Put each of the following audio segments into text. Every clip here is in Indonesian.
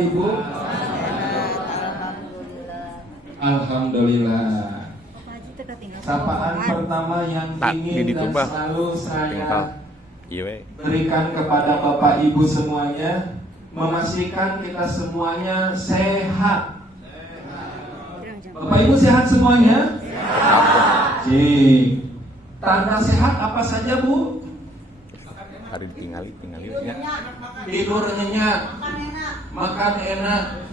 Ibu? Alhamdulillah. Sapaan pertama yang ingin dan selalu saya berikan kepada Bapak Ibu semuanya, memastikan kita semuanya sehat. Bapak Ibu sehat semuanya? Cik. Tanda sehat apa saja, Bu? Hari tinggali ya. Tidur nyenyak, makan enak,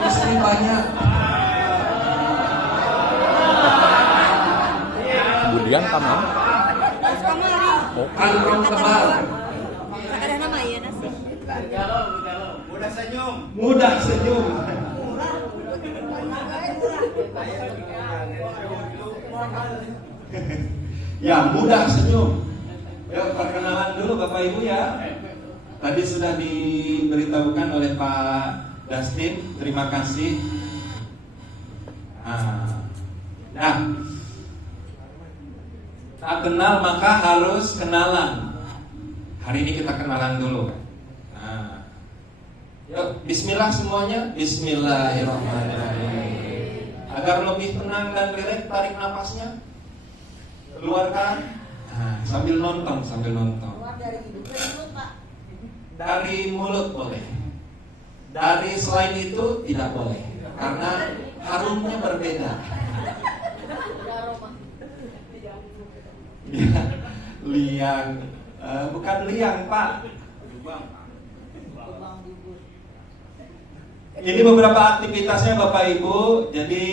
istri banyak. Kemudian kamu Kantong tebal. Mudah senyum. Ya, mudah senyum. Ya, perkenalan dulu Bapak Ibu ya. Tadi sudah diberitahukan oleh Pak Dustin. Terima kasih. Nah, tak kenal maka harus kenalan. Hari ini kita kenalan dulu. Yuk, bismillah semuanya. Bismillahirrahmanirrahim. Agar lebih tenang dan rileks, tarik napasnya, keluarkan. Sambil nonton. Dari mulut boleh. Dari selain itu tidak boleh, karena harumnya berbeda. Ya, liang, bukan liang Pak. Ini beberapa aktivitasnya Bapak Ibu. Jadi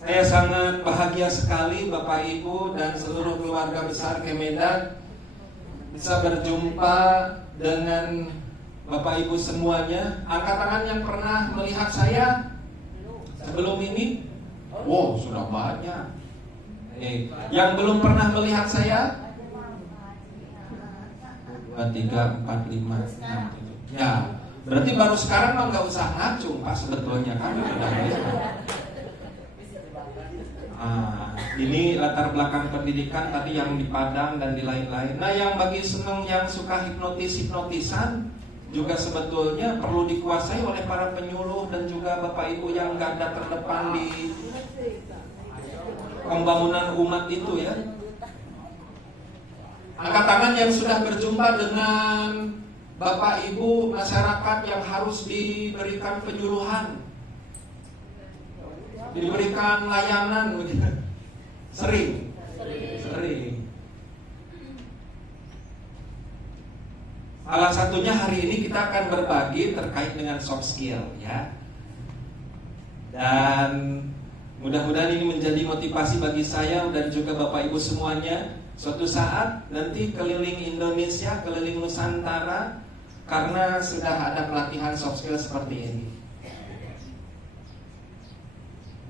saya sangat bahagia sekali Bapak Ibu dan seluruh keluarga besar Kemedan bisa berjumpa dengan Bapak Ibu semuanya. Angkat tangan yang pernah melihat saya sebelum ini. Wow, sudah banyak. Yang belum pernah melihat saya 2, 3, 4, 5, 6, 7. Ya, berarti baru sekarang mah nggak usah ngacung Pak, sebetulnya kan sudah lihat. Ini latar belakang pendidikan tadi yang di Padang dan di lain-lain. Nah, yang bagi seneng yang suka hipnotisan juga sebetulnya perlu dikuasai oleh para penyuluh dan juga Bapak Ibu yang garda terdepan di pembangunan umat itu ya. Angkat tangan yang sudah berjumpa dengan Bapak Ibu masyarakat yang harus diberikan penyuluhan, diberikan layanan. Sering. Salah satunya hari ini kita akan berbagi terkait dengan soft skill ya. Dan mudah-mudahan ini menjadi motivasi bagi saya dan juga Bapak Ibu semuanya. Suatu saat nanti keliling Indonesia, keliling Nusantara, karena sudah ada pelatihan soft skill seperti ini.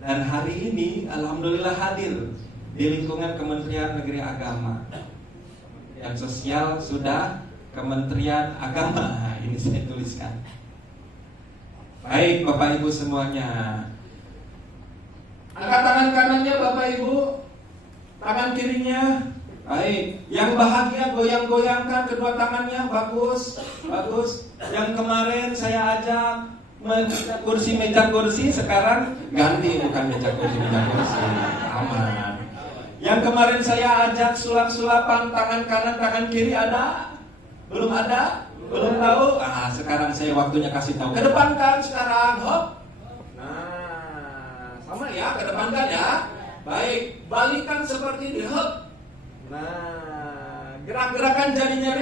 Dan hari ini alhamdulillah hadir di lingkungan Kementerian Negeri Agama. Yang sosial sudah Kementerian Agama. Ini saya tuliskan. Baik Bapak Ibu semuanya. Angkat tangan kanannya Bapak Ibu, tangan kirinya. Baik, yang bahagia goyang-goyangkan kedua tangannya. Bagus. Yang kemarin saya ajak meja kursi, sekarang ganti, bukan meja kursi. Aman. Yang kemarin saya ajak sulap-sulapan tangan kanan tangan kiri ada? Belum ada? Belum tahu? Sekarang saya waktunya kasih tahu. Kedepankan sekarang, hop. Nah, sama ya, kedepankan ya. Baik, balikan seperti ini, hop. Nah, gerak-gerakan jarinya,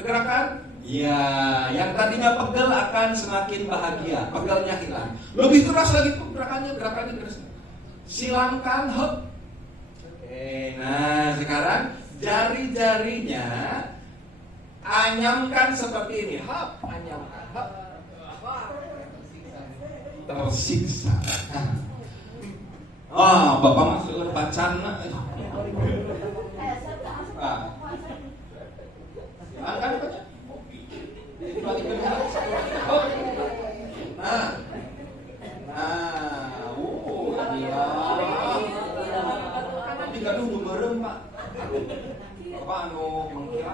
gerakan. Ya, yang tadinya pegel akan semakin bahagia, pegelnya hilang. Lebih keras lagi gerakannya keras. Silangkan, hop. Oke, nah sekarang jari-jarinya anyamkan seperti ini, hop, anyamkan, hop. Tersiksa. Bapak masuk lepacan. Silahkan baca. Tapi gaduh merem Pak. Bapak mengkira.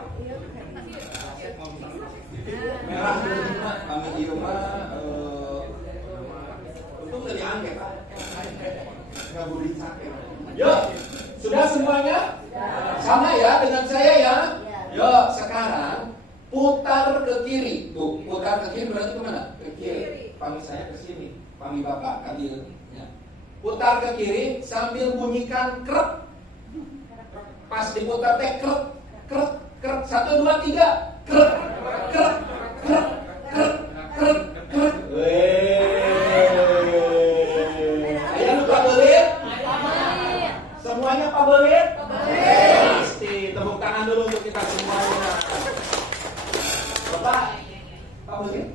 putar ke kiri. Tuh, putar ke kiri berarti kemana? Ke kiri. Panggil saya ke sini. Panggil Bapak, Kadil. Ya. Putar ke kiri sambil bunyikan krek. Pas diputar teh krek, krek, krek. 1, 2, 3. Krek, krek, krek, krek, krek, krek. Ayo lupa belit? Semuanya Pak belit? Pasti. Tepuk tangan dulu untuk kita semuanya. Bapak, Pak belit?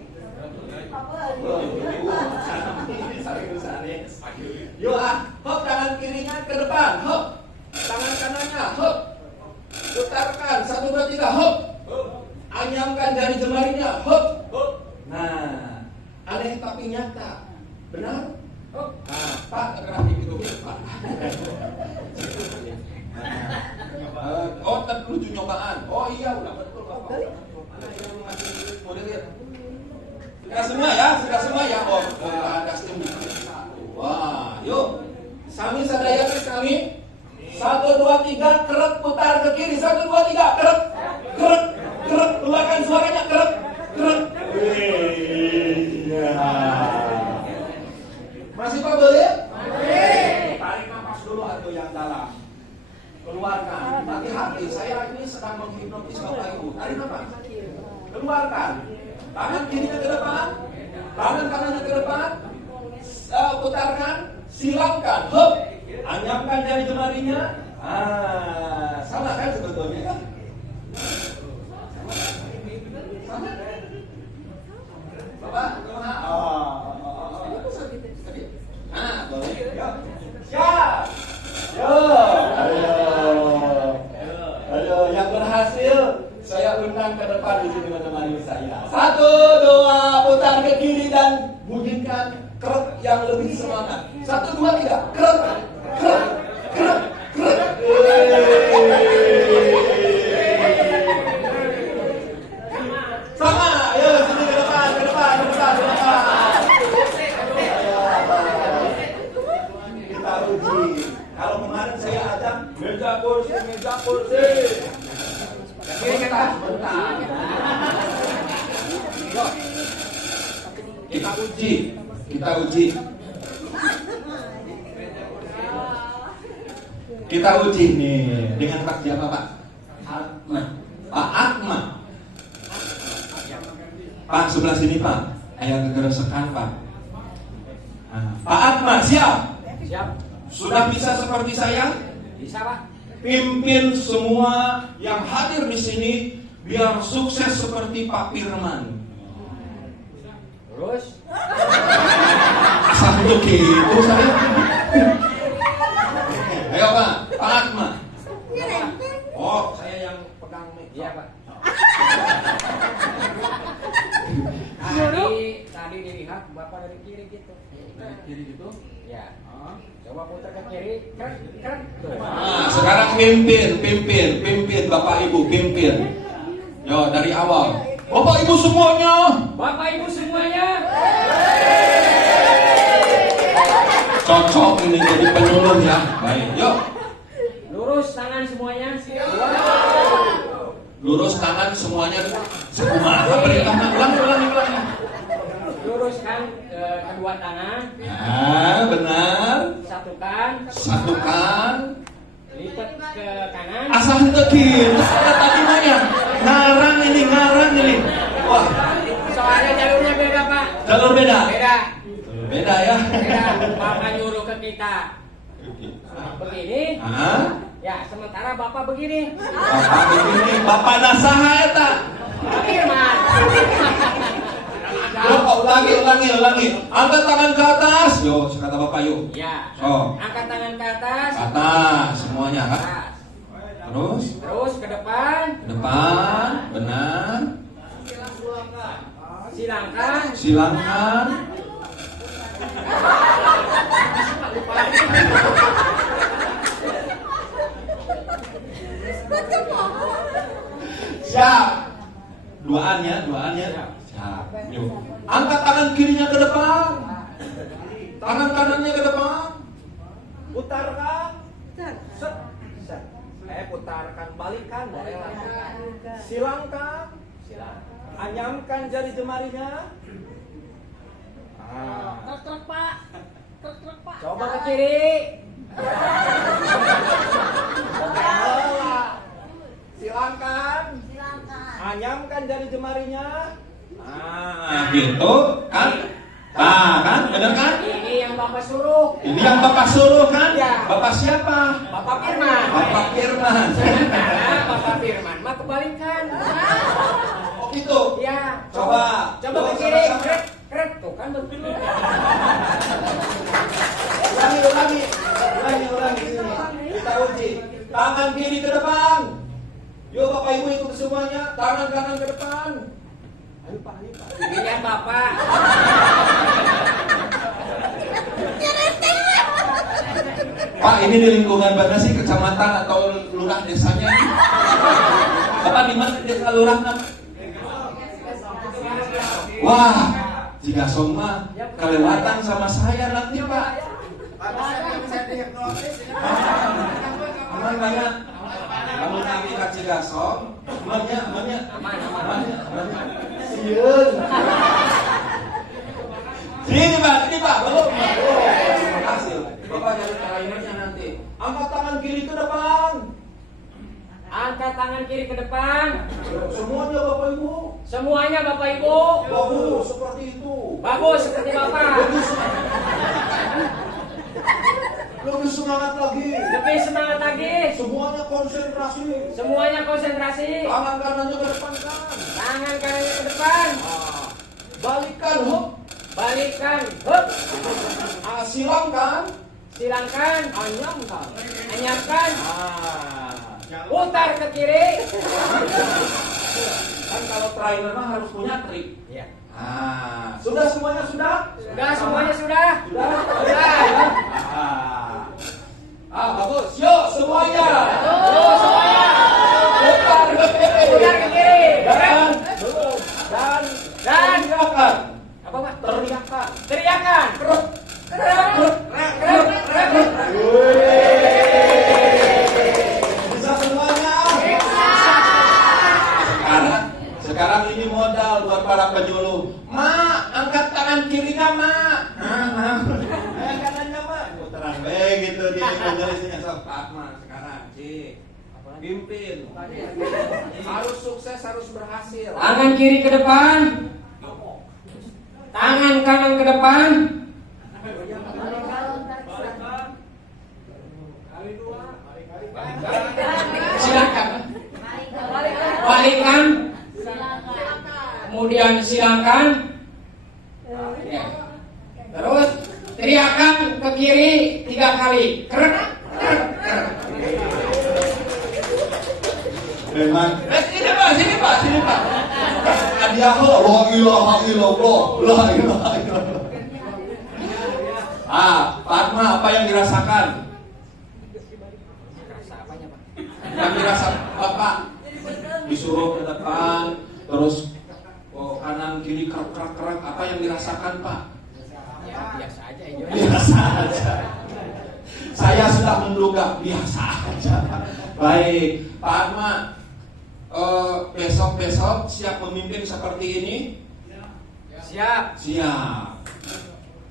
Yuk hop tangan kirinya ke depan, hop. Tangan kanannya, hop. Putarkan, 1, 2, 3, hop. Anyamkan jari jemarinya, hop. Nah, aneh tapi nyata. Benar? Nah, Pak, kenapa gitu Pak? Oh, tertuju nyobaan. Oh iya, udah betul Bapak. Mana yang masih mau lihat? Sudah semua ya. Oh, ada stem di satu. Wah, yuk. Sami sadaya kami. 1, 2, 3, krek, putar ke kiri. 1, 2, 3, krek, krek, krek. Keluarkan suaranya, krek, krek. Masih Pak boleh? Tarik nafas dulu atau yang dalam. Keluarkan. Hati-hati, saya ini sedang menghipnotis Bapak Ibu. Tarik nafas. Keluarkan. Tangan kirinya ke depan, tangan kanannya ke depan. Putarkan, silangkan. Hop. Anyamkan jari jemarinya. Sama kan sebetulnya kan? Sama. Bapak, kemana? Boleh. Yuk. Siap. Ayo, yang berhasil saya undang ke depan di sini menemani saya. 1, 2, putar ke kiri dan bunyikan krek yang lebih semangat. 1, 2, 3, krek, krek, krek, krek. Sama, ayo sini ke depan. Kita uji. Kalau kemarin saya ajak meja kursi. Bentar. Kita uji nih dengan Pak siapa Pak? Pak Atma. Pak sebelah sini Pak. Ayah kegeresekan Pak. Pak Atma siap? Siap. Sudah bisa seperti saya? Bisa Pak. Pimpin semua yang hadir di sini biar sukses seperti Pak Firman. Terus? Asal begitu saya. Ayo Pak Atma. Oh, saya yang pegang mic. Iya Pak. Tadi dilihat Bapak dari kiri gitu. Dari kiri gitu? Ya. Coba putar ke kiri, keren. Sekarang pimpin Bapak Ibu pimpin. Yo dari awal. Bapak Ibu semuanya. Cocok ini jadi penyuluh ya. Baik, yuk. Lurus tangan semuanya. Lurus tangan semuanya. Sekumaha perintahnya. Ulangi. Luruskan kedua tangan. Benar. Satukan. Lipat ke kanan. Asal tekin. Tadi maunya ngarang ini. Wah, Soalnya jalurnya beda Pak. jalur beda. Beda ya. Bapak nyuruh ke kita begini. Ya, sementara Bapak begini. Bapak nasaha eta. Pak Firman. Ulangi. Angkat tangan ke atas. Yo, kata Bapak yuk. Ya. Oh. Angkat tangan ke atas. Atas semuanya kan. Atas. Terus ke depan. Benar. Silangkan. Siap. Duaan ya. Siap. Yuk. Angkat tangan kirinya ke depan. Tangan kanannya ke depan. Putarkan. Set. Putarkan, balikan, boleh lah. Silangkan. Anyamkan jari jemarinya. Truk Pak. Truk Pak. Coba ke kiri. Silakan. Anyamkan jari jemarinya. Nah, gitu kan? Nah, kan? Bener kan? Ini yang Bapak suruh. Ini yang Bapak suruh kan? Ya. Bapak siapa? Bapak Firman. Bapak Firman. Sementara Bapak Firman mah kebalikan. Oh gitu. Ya. Coba. Coba ke Coba kiri. sama-sama. Kret, kret. Tuh kan betul. Ulangi. Sini. Kita uji. Tangan kiri ke depan. Yuk Bapak Ibu ikut semuanya. Tangan kanan ke depan. Ayo Pak. Pilihan Bapak. Pak, ini di lingkungan mana sih, kecamatan atau lurah desanya? Bapak di mana desa lurah nama? Wah, jika soma kelewatan sama saya nanti Pak. Aman banyak. Kamu nanti ke Cigasong, amannya. Sieun. Ini Pak, belum. Hasil. Bapak nyari trainernya nanti. Angkat tangan kiri ke depan. Angkat tangan kiri ke depan. Semuanya Bapak Ibu. Semuanya Bapak Ibu. Bagus seperti itu. Bagus seperti Bapak. Lebih semangat lagi. Lebih semangat lagi. Semuanya konsentrasi. Semuanya konsentrasi. Tangan kanannya ke depan kan. Tangan kanannya ke depan. Balikan hop. Balikan. Hup. Silangkan. Silangkan. Anyamkan. Anyamkan. Putar ke kiri. Kan kalau trainer mah harus punya trik. Ya. Sudah semuanya sudah? Sudah semuanya sudah. Sudah. Bagus. Yuk semuanya. Tuh semuanya. Putar ke kiri. Putar ke kiri. Dan Dan apa Pak? Teriakan. teriakan. Kruk. Bisa semuanya. Sekarang ini modal buat para penyuluh. Ma, angkat tangan kirinya, Ma. Kanannya, Ma. Putaran gitu di penjelasannya sob. Pak, Ma, sekarang cik. Pimpin. Harus sukses, harus berhasil. Tangan kiri ke depan. Tangan kanan ke depan. Silakan. Balikan. Kemudian silakan. Ya. Terus teriakan ke kiri 3 kali. Krek. Sini Pak. Hadiah la ilaha illallah. Fatma, apa yang dirasakan? Yang dirasa Bapak disuruh ke depan, terus kanan kiri kerak, apa yang dirasakan Pak? Ya biasa aja. Biasa aja. Saya sudah menduga biasa aja. Baik, Pak Atma, besok siap memimpin seperti ini? Siap.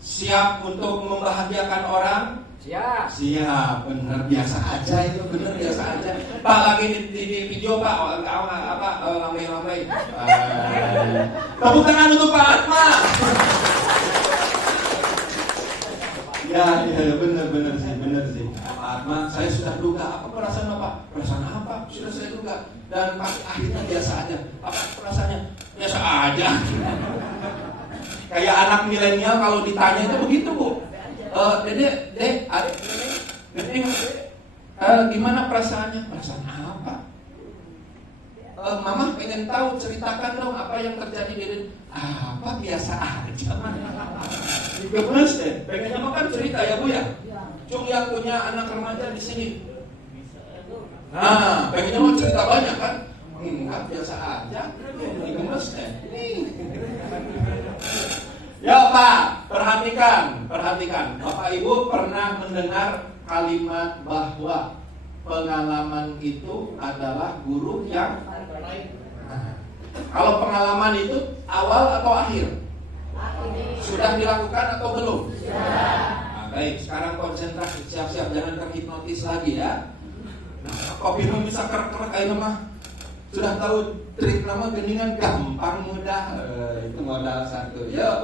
Siap untuk membahagiakan orang? Siap, benar biasa aja itu, benar biasa aja. Pak lagi di video Pak, ramai. Tepuk tangan untuk Pak Atma. Ya, benar sih. Pak Atma, saya sudah duga. Apa perasaan Bapak? Perasaan apa? Sudah saya duga. Dan Pak akhirnya biasa aja. Apa perasaannya? Biasa aja. Kayak anak milenial kalau ditanya itu begitu Bu. Dek, adik, nenek, gimana perasaannya? Perasaan apa? Mama pengen tahu, ceritakan dong apa yang terjadi di diri. Apa biasa aja. Gemes deh, pengennya makan cerita ya Bu ya. Cung yang punya anak remaja di sini. Pengennya mau cerita banyak kan? Enggak, biasa aja. Gemes deh. Ya Pak, perhatikan. Bapak Ibu pernah mendengar kalimat bahwa pengalaman itu adalah guru yang Kalau pengalaman itu awal atau akhir? Sudah dilakukan atau belum? Nah, baik, sekarang konsentrasi, siap-siap, jangan terhipnotis lagi ya. Nah, kopi bisa kerak-kerak kayak mah. Sudah tahu trik nama geningan gampang mudah. Itu modal satu. Ya,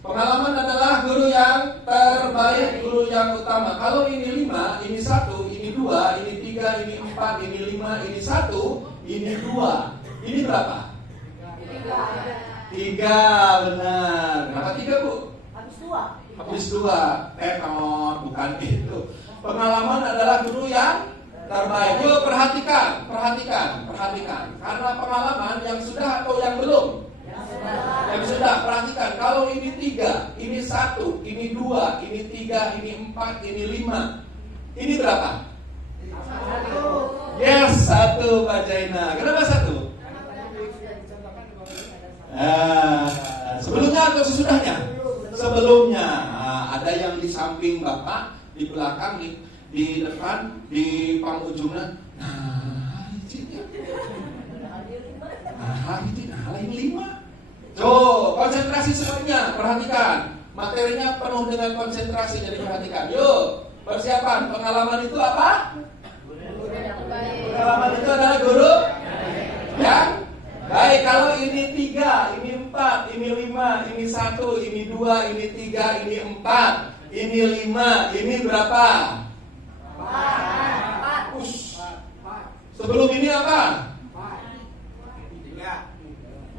pengalaman adalah guru yang terbaik, guru yang utama. Kalau ini 5, ini 1, ini 2, ini 3, ini 4, ini 5, ini 1, ini 2. Ini berapa? 3, benar. Kenapa 3, Bu? Habis 2. Bukan itu. Pengalaman adalah guru yang terbaik. Yuk perhatikan. Karena pengalaman yang sudah atau yang belum? Yang sudah, perhatikan. Kalau ini 3, ini 1, ini 2, ini 3, ini 4, ini 5. Ini berapa? 1. Yes, 1 Pak Jaina. Kenapa 1? Sebelumnya atau sesudahnya? Sebelumnya. Ada yang di samping Bapak, di belakang, di depan, di penghujungnya. Ini 5. Konsentrasi semuanya, perhatikan. Materinya penuh dengan konsentrasi, jadi perhatikan. Yuk, persiapan. Pengalaman itu apa? Pengalaman itu adalah guru yang baik. Kalau ini 3, ini 4, ini 5, ini 1, ini 2, ini 3, ini 4, ini 5, ini berapa? 4. Sebelum ini apa?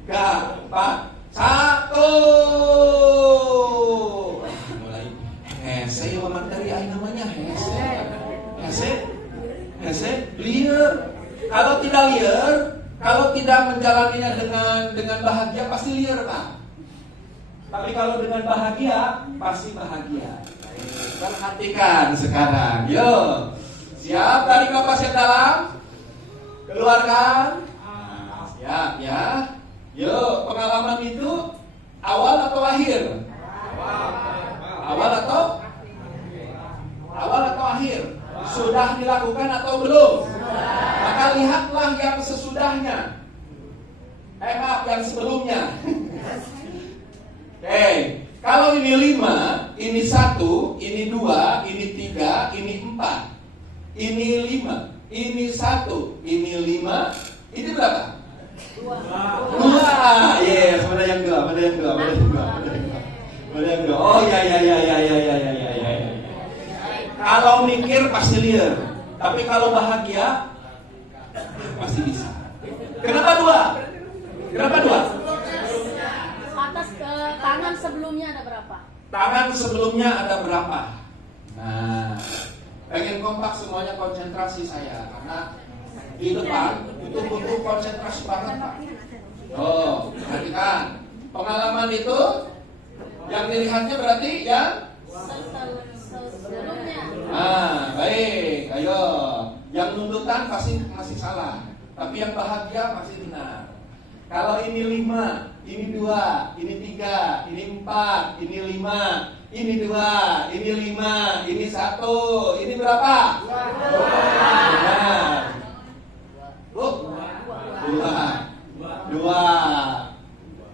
3, 4, 1. Mulai hese yang materi namanya hese liar. Kalau tidak liar, kalau tidak menjalaninya dengan bahagia pasti liar, Pak. Tapi kalau dengan bahagia pasti bahagia. Perhatikan sekarang. Yuk. Siap dari napas yang dalam. Keluarkan. Siap ya. Yuk, pengalaman itu awal atau akhir? Awal atau akhir? Sudah dilakukan atau belum? Maka lihatlah yang sesudahnya. Maaf, yang sebelumnya. Oke, kalau ini 5, ini 1, ini 2, ini 3, ini 4. Ini 5, ini 1, ini 5, ini berapa? 2. Yes, mana yang dua. Oh ya. Kalau mikir pasti liar, tapi kalau bahagia pasti bisa. Kenapa 2? Atas ke tangan sebelumnya ada berapa? Tangan sebelumnya ada berapa? Nah, pengen kompak semuanya, konsentrasi saya karena di depan itu butuh konsentrasi banget, Pak. Perhatikan. Pengalaman itu yang dilihatnya berarti yang sebelumnya. Baik. Ayo. Yang nundutan pasti masih salah, tapi yang bahagia pasti benar. Kalau ini 5, ini 2, ini 3, ini 4, ini 5, ini 2, ini 5, ini 1, ini berapa? 2. Benar.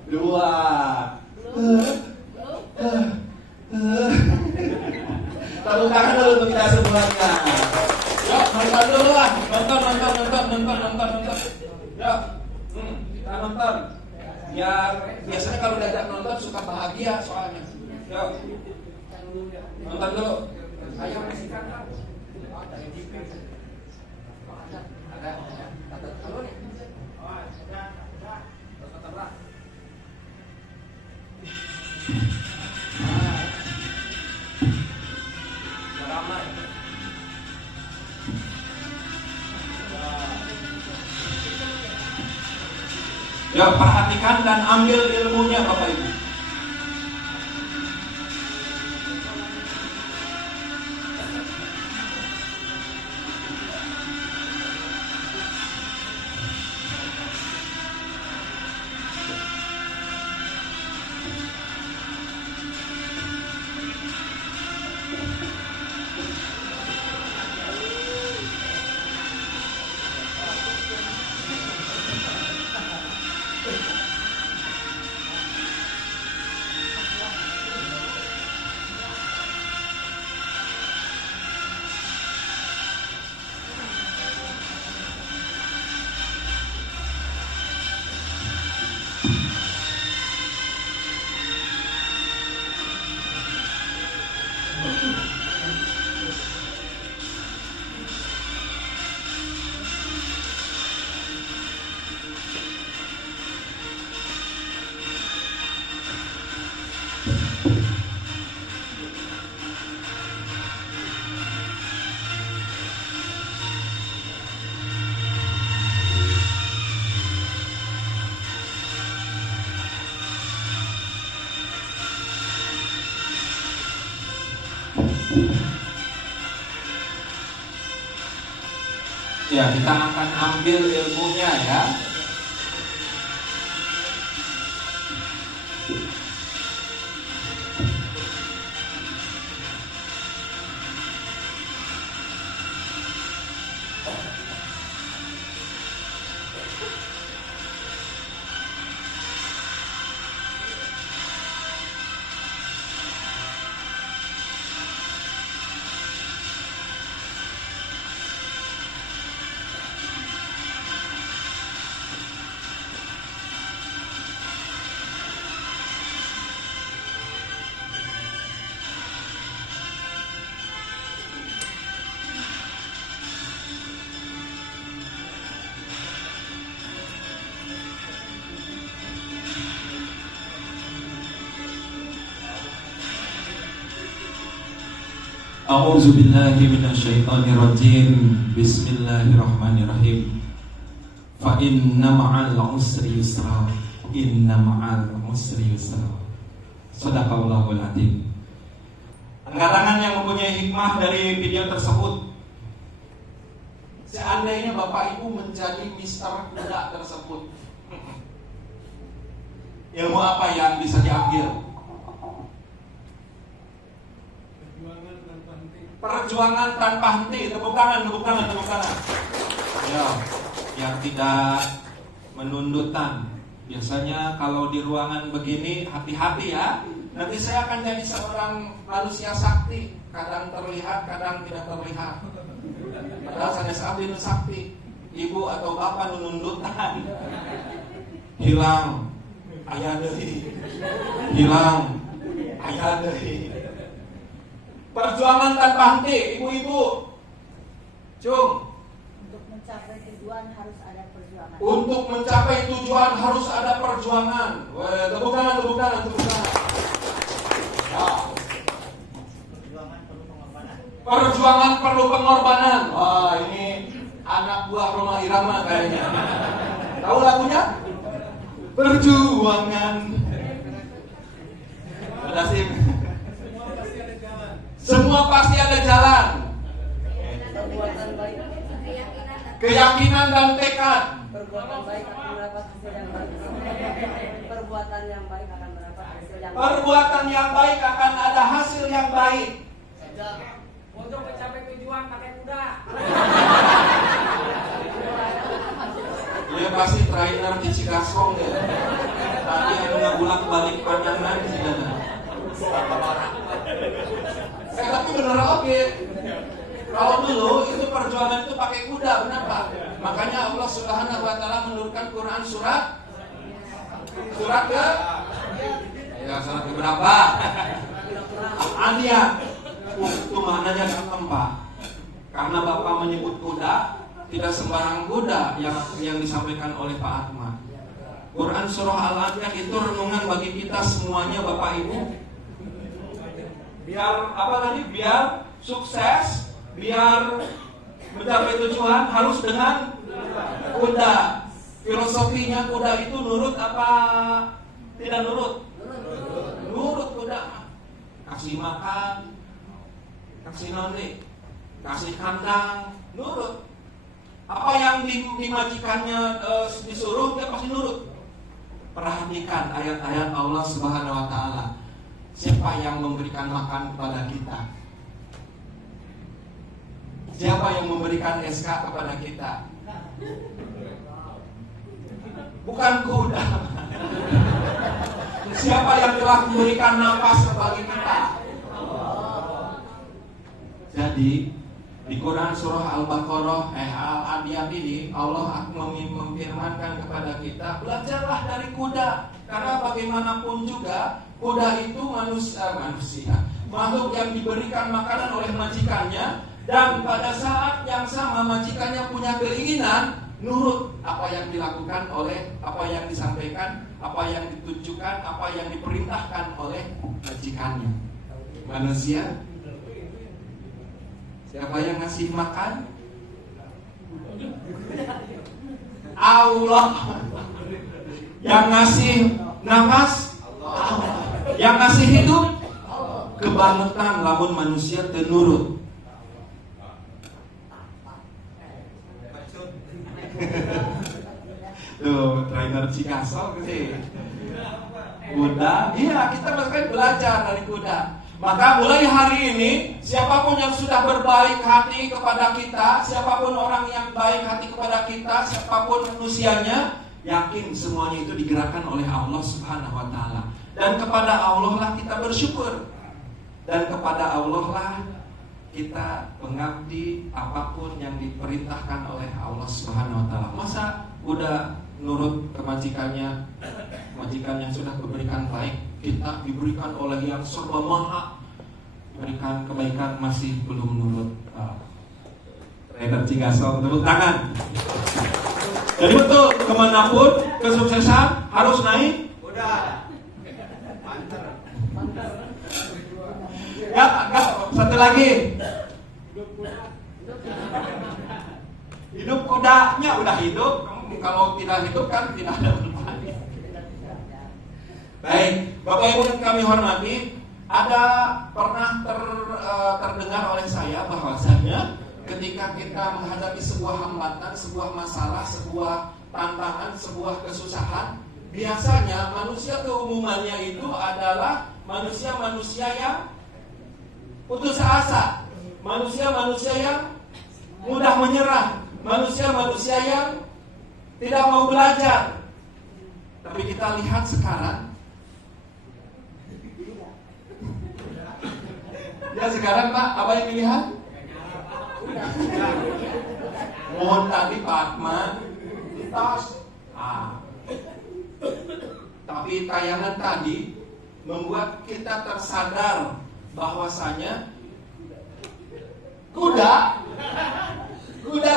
2. Tepuk tangan dulu untuk kita semuanya. Yuk, nonton dulu lah. Nonton. Yuk, kita nonton. Ya, biasanya kalau diajak nonton suka bahagia soalnya. Yuk, nonton dulu. Ayo, ada. Ya, perhatikan dan ambil ilmunya Bapak Ibu. Ya, kita akan ambil ilmunya ya. A'udzu billahi minasyaitonir rajim. Bismillahirrahmanirrahim. Fa inna ma'al usri yusra. Inna ma'al usri yusra. Shadaqallahul adzim. Angkat tangan yang mempunyai hikmah dari video tersebut. Seandainya Bapak Ibu menjadi mister kuda tersebut, ilmu apa yang bisa diambil? Perjuangan tanpa henti. Tepuk tangan, tepuk tangan, tepuk tangan. Ya, yang tidak menundutkan. Biasanya kalau di ruangan begini hati-hati ya. Nanti saya akan jadi seorang manusia sakti. Kadang terlihat, kadang tidak terlihat. Padahal saya sakti nu sakti. Ibu atau bapak menundutkan. Hilang, ayah deui. Hilang, ayah deui. Perjuangan tanpa henti, ibu-ibu. Cung. Untuk mencapai tujuan harus ada perjuangan. Untuk mencapai tujuan harus ada perjuangan. Weh, tepuk tangan, tepuk tangan, tepuk tangan. Ya. Perjuangan perlu pengorbanan. Wah, ini anak buah Roma Irama kayaknya. Tahu lagunya? Perjuangan. Ada sih. Semua pasti ada jalan. Perbuatan baik, Keyakinan dan tekad. perbuatan baik akan mendapat hasil yang baik. Perbuatan yang baik akan mendapat hasil yang baik. Perbuatan yang baik akan ada hasil yang baik. Untuk mencapai tujuan pakai kuda. Dia pasti trainer di Cikasong ya. Tadi ada bulan balik pandangan sih dana. Tapi bener oke. Kalau dulu itu perjuangan itu pakai kuda, benar Pak? Makanya Allah Subhanahu wa taala menurunkan Quran surat ke ya surat ke berapa? Al-Anbiya. Itu maknanya gampang Pak. Karena Bapak menyebut kuda, tidak sembarang kuda yang disampaikan oleh Pak Ahmad. Quran surah Al-Anbiya itu renungan bagi kita semuanya Bapak Ibu. Biar apa tadi? Biar sukses, biar mencapai tujuan harus dengan kuda. Filosofinya kuda itu nurut apa tidak nurut? Nurut kuda. Kasih makan, kasih noni, kasih kandang, nurut. Apa yang dimajikannya disuruh dia pasti nurut. Perhatikan ayat-ayat Allah Subhanahu wa taala. Siapa yang memberikan makan kepada kita? Siapa yang memberikan SK kepada kita? Bukan kuda. Siapa yang telah memberikan nafas kepada kita? Jadi di Quran surah Al-Baqarah Al-Anbiya ini Allah memfirmankan kepada kita, belajarlah dari kuda. Karena bagaimanapun juga kuda itu manusia, makhluk yang diberikan makanan oleh majikannya, dan pada saat yang sama majikannya punya keinginan nurut apa yang dilakukan oleh, apa yang disampaikan, apa yang ditunjukkan, apa yang diperintahkan oleh majikannya. Manusia, siapa yang ngasih makan? Allah. Yang ngasih nafas? Allah. Yang ngasih hidup? kebangetan lamun manusia teu nurut. Tuh, trainer Cikasol sih. Kuda, iya kita bahkan belajar dari kuda. Maka mulai hari ini, siapapun yang sudah berbaik hati kepada kita, siapapun orang yang baik hati kepada kita, siapapun manusianya, yakin semuanya itu digerakkan oleh Allah Subhanahu wa Ta'ala. Dan kepada Allah lah kita bersyukur. Dan kepada Allah lah kita mengabdi apapun yang diperintahkan oleh Allah Subhanahu wa Ta'ala. Masa udah nurut ke majikannya sudah diberikan baik, kita diberikan oleh yang serba maha, diberikan kebaikan masih belum nurut. Trainer Cikasol, tepuk tangan. Jadi betul, kemanapun kesuksesan harus naik kuda. Ya, satu lagi. Hidup kudanya udah hidup. Kalau tidak hidup kan tidak ada manfaat. Baik, Bapak Ibu yang kami hormati, ada pernah terdengar oleh saya bahwasanya ketika kita menghadapi sebuah hambatan, sebuah masalah, sebuah tantangan, sebuah kesusahan, biasanya manusia keumumannya itu adalah manusia-manusia yang putus asa, manusia-manusia yang mudah menyerah, manusia-manusia yang tidak mau belajar. Tapi kita lihat sekarang, ya sekarang Pak, apa yang dilihat? Mohon tadi Pak Atman tas. Tapi tayangan tadi membuat kita tersadar bahwasanya kuda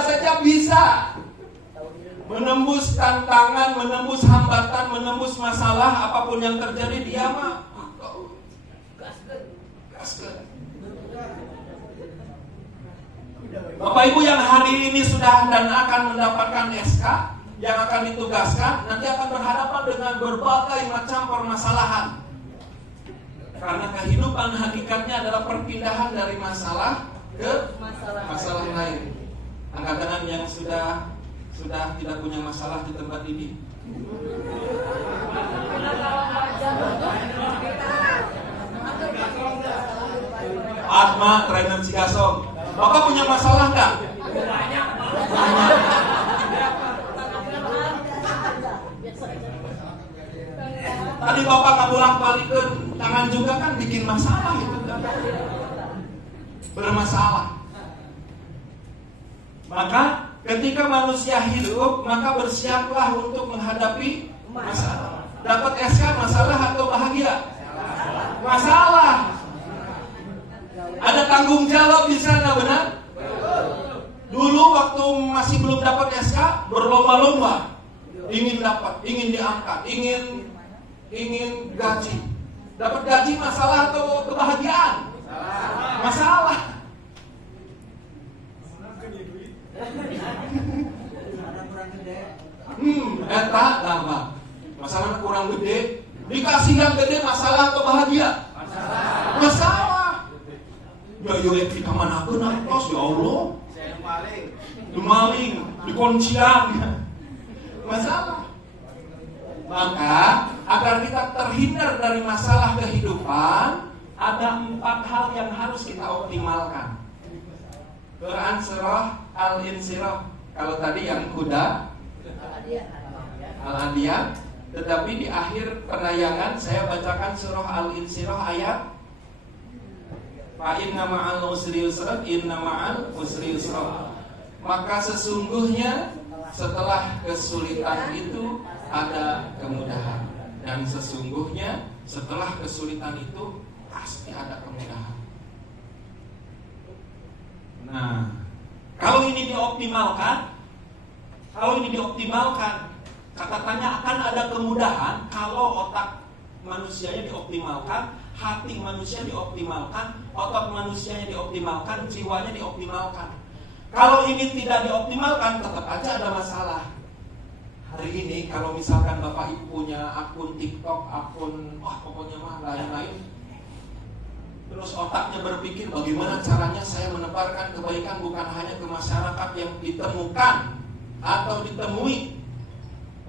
saja bisa menembus tantangan, menembus hambatan, menembus masalah apapun yang terjadi, dia mah gaskeun. Bapak Ibu yang hari ini sudah dan akan mendapatkan SK, yang akan ditugaskan, nanti akan berhadapan dengan berbagai macam permasalahan. Karena kehidupan hakikatnya adalah perpindahan dari masalah ke masalah lain. Angkat tangan yang sudah tidak punya masalah di tempat ini. Atma, trainer Cikasol. Bapak punya masalah nggak? Banyak. Tadi Bapak ngabulak-balikin tangan juga kan bikin masalah itu kan. Bermasalah. Maka ketika manusia hidup, maka bersiaplah untuk menghadapi masalah. Dapat SK masalah atau bahagia? Masalah. Ada tanggung jawab di sana, benar? Dulu waktu masih belum dapat SK, berlomba-lomba, ingin dapat, ingin diangkat, ingin gaji. Dapat gaji masalah atau kebahagiaan? Masalah. Eta apa? Masalah kurang gede, dikasih yang gede masalah atau bahagia? Masalah. Ya kita mana pun nafas, ya Allah. Maling, dikuncian. Masalah. Maka agar kita terhindar dari masalah kehidupan, ada 4 hal yang harus kita optimalkan. Quran surah Al-Insyirah. Kalau tadi yang kuda Al-Adiyah, tetapi di akhir penayangan saya bacakan surah Al-Insyirah ayat Inna ma'al usri yusra, inna ma'al usri yusra. Maka sesungguhnya setelah kesulitan itu ada kemudahan. Dan sesungguhnya setelah kesulitan itu pasti ada kemudahan. Nah, kalau ini dioptimalkan, catatannya akan ada kemudahan kalau otak manusianya dioptimalkan, hati manusia dioptimalkan, otak manusianya dioptimalkan, jiwanya dioptimalkan. Kalau ini tidak dioptimalkan, tetap aja ada masalah. Hari ini kalau misalkan Bapak Ibu punya akun TikTok, akun pokoknya mah lain-lain, Terus otaknya berpikir bagaimana caranya saya menebarkan kebaikan bukan hanya ke masyarakat yang ditemukan atau ditemui.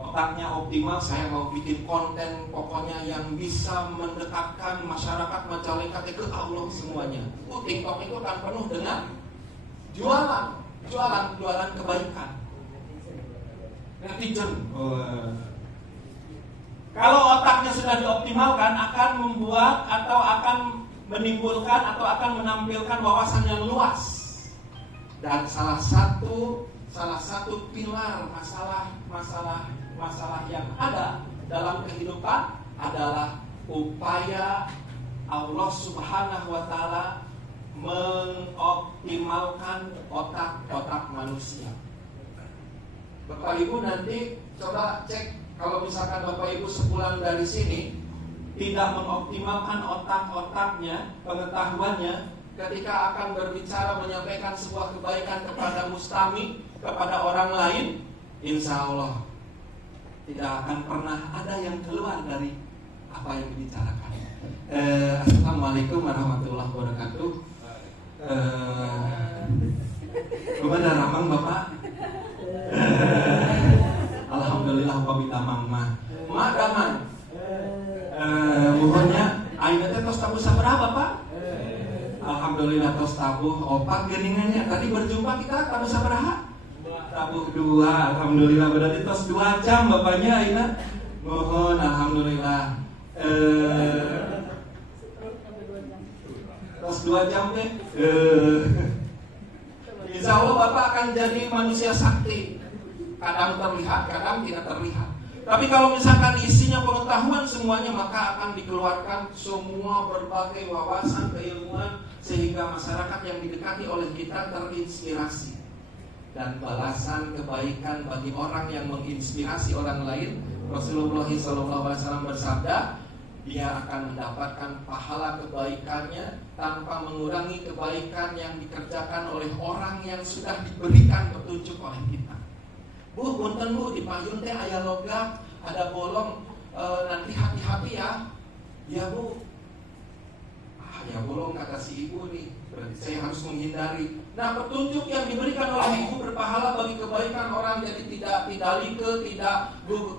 Otaknya optimal, saya mau bikin konten pokoknya yang bisa mendekatkan masyarakat Majalengka ke Allah semuanya. TikTok itu kan penuh dengan jualan kebaikan. Netizen. Kalau otaknya sudah dioptimalkan akan membuat atau akan menimbulkan atau akan menampilkan wawasan yang luas. Dan salah satu pilar masalah yang ada dalam kehidupan adalah upaya Allah Subhanahu wa taala mengoptimalkan otak manusia. Bapak Ibu nanti coba cek, kalau misalkan Bapak Ibu sepulang dari sini tidak mengoptimalkan otaknya, pengetahuannya ketika akan berbicara menyampaikan sebuah kebaikan kepada mustami, kepada orang lain, insya Allah tidak akan pernah ada yang keluar dari apa yang dibicarakan. Assalamualaikum warahmatullahi wabarakatuh. Kepada Ramang Bapak. Alhamdulillah Bapak Mama. Madaman. Mohonnya ayeuna teh tos tabuh sabaraha Pak? Alhamdulillah tos tabuh opat geuningannya. Tadi berjumpa kita tabuh sabaraha? Tabuh 2. Alhamdulillah berarti tos 2 jam Bapaknya ayeuna. Mohon alhamdulillah. Tos 2 jam teh. Insya Allah Bapak akan jadi manusia sakti. Kadang terlihat, kadang tidak terlihat. Tapi kalau misalkan isinya pengetahuan semuanya, maka akan dikeluarkan semua berbagai wawasan keilmuan sehingga masyarakat yang didekati oleh kita terinspirasi. Dan balasan kebaikan bagi orang yang menginspirasi orang lain, Rasulullah SAW bersabda, dia akan mendapatkan pahala kebaikannya tanpa mengurangi kebaikan yang dikerjakan oleh orang yang sudah diberikan petunjuk oleh kita. Bu, punten Bu, di payun teh aya logam, ada bolong, nanti hati-hati ya. Ya Bu. Ya bolong kata si ibu nih, berarti saya harus menghindari. Nah, petunjuk yang diberikan oleh ibu berpahala bagi kebaikan orang, jadi tidak like,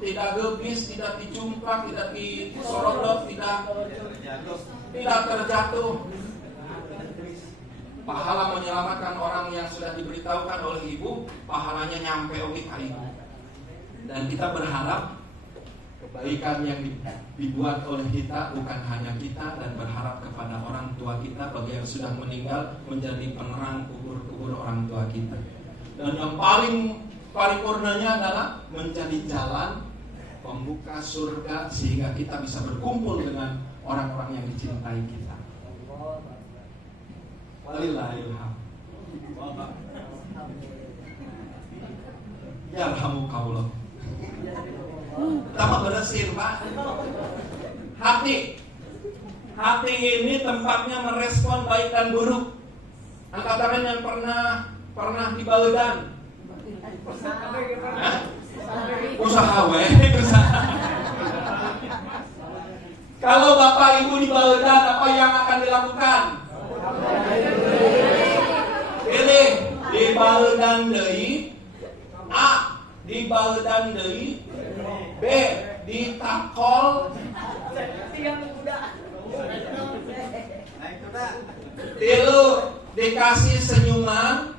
tidak gebis, tidak dicumplak, tidak disorot, tidak terjatuh. Pahala menyelamatkan orang yang sudah diberitahukan oleh ibu, pahalanya nyampe oke ka ibu. Dan kita berharap kebaikan yang dibuat oleh kita bukan hanya kita, dan berharap kepada orang tua kita bagi yang sudah meninggal menjadi penerang kubur-kubur orang tua kita. Dan yang paling paripurnanya adalah menjadi jalan pembuka surga sehingga kita bisa berkumpul dengan orang-orang yang dicintai kita. Walillahilham. Ya alhamdulillah. Pertama bersin Pak. Hati ini tempatnya merespon baik dan buruk. Angkat tangan yang pernah dibaudan. Usaha weh. Kalau Bapak Ibu dibaudan, apa yang akan dilakukan? Pilih dibaudan deui. A. Dibaudan deui. B. Ditakol. 3. Dikasih senyuman.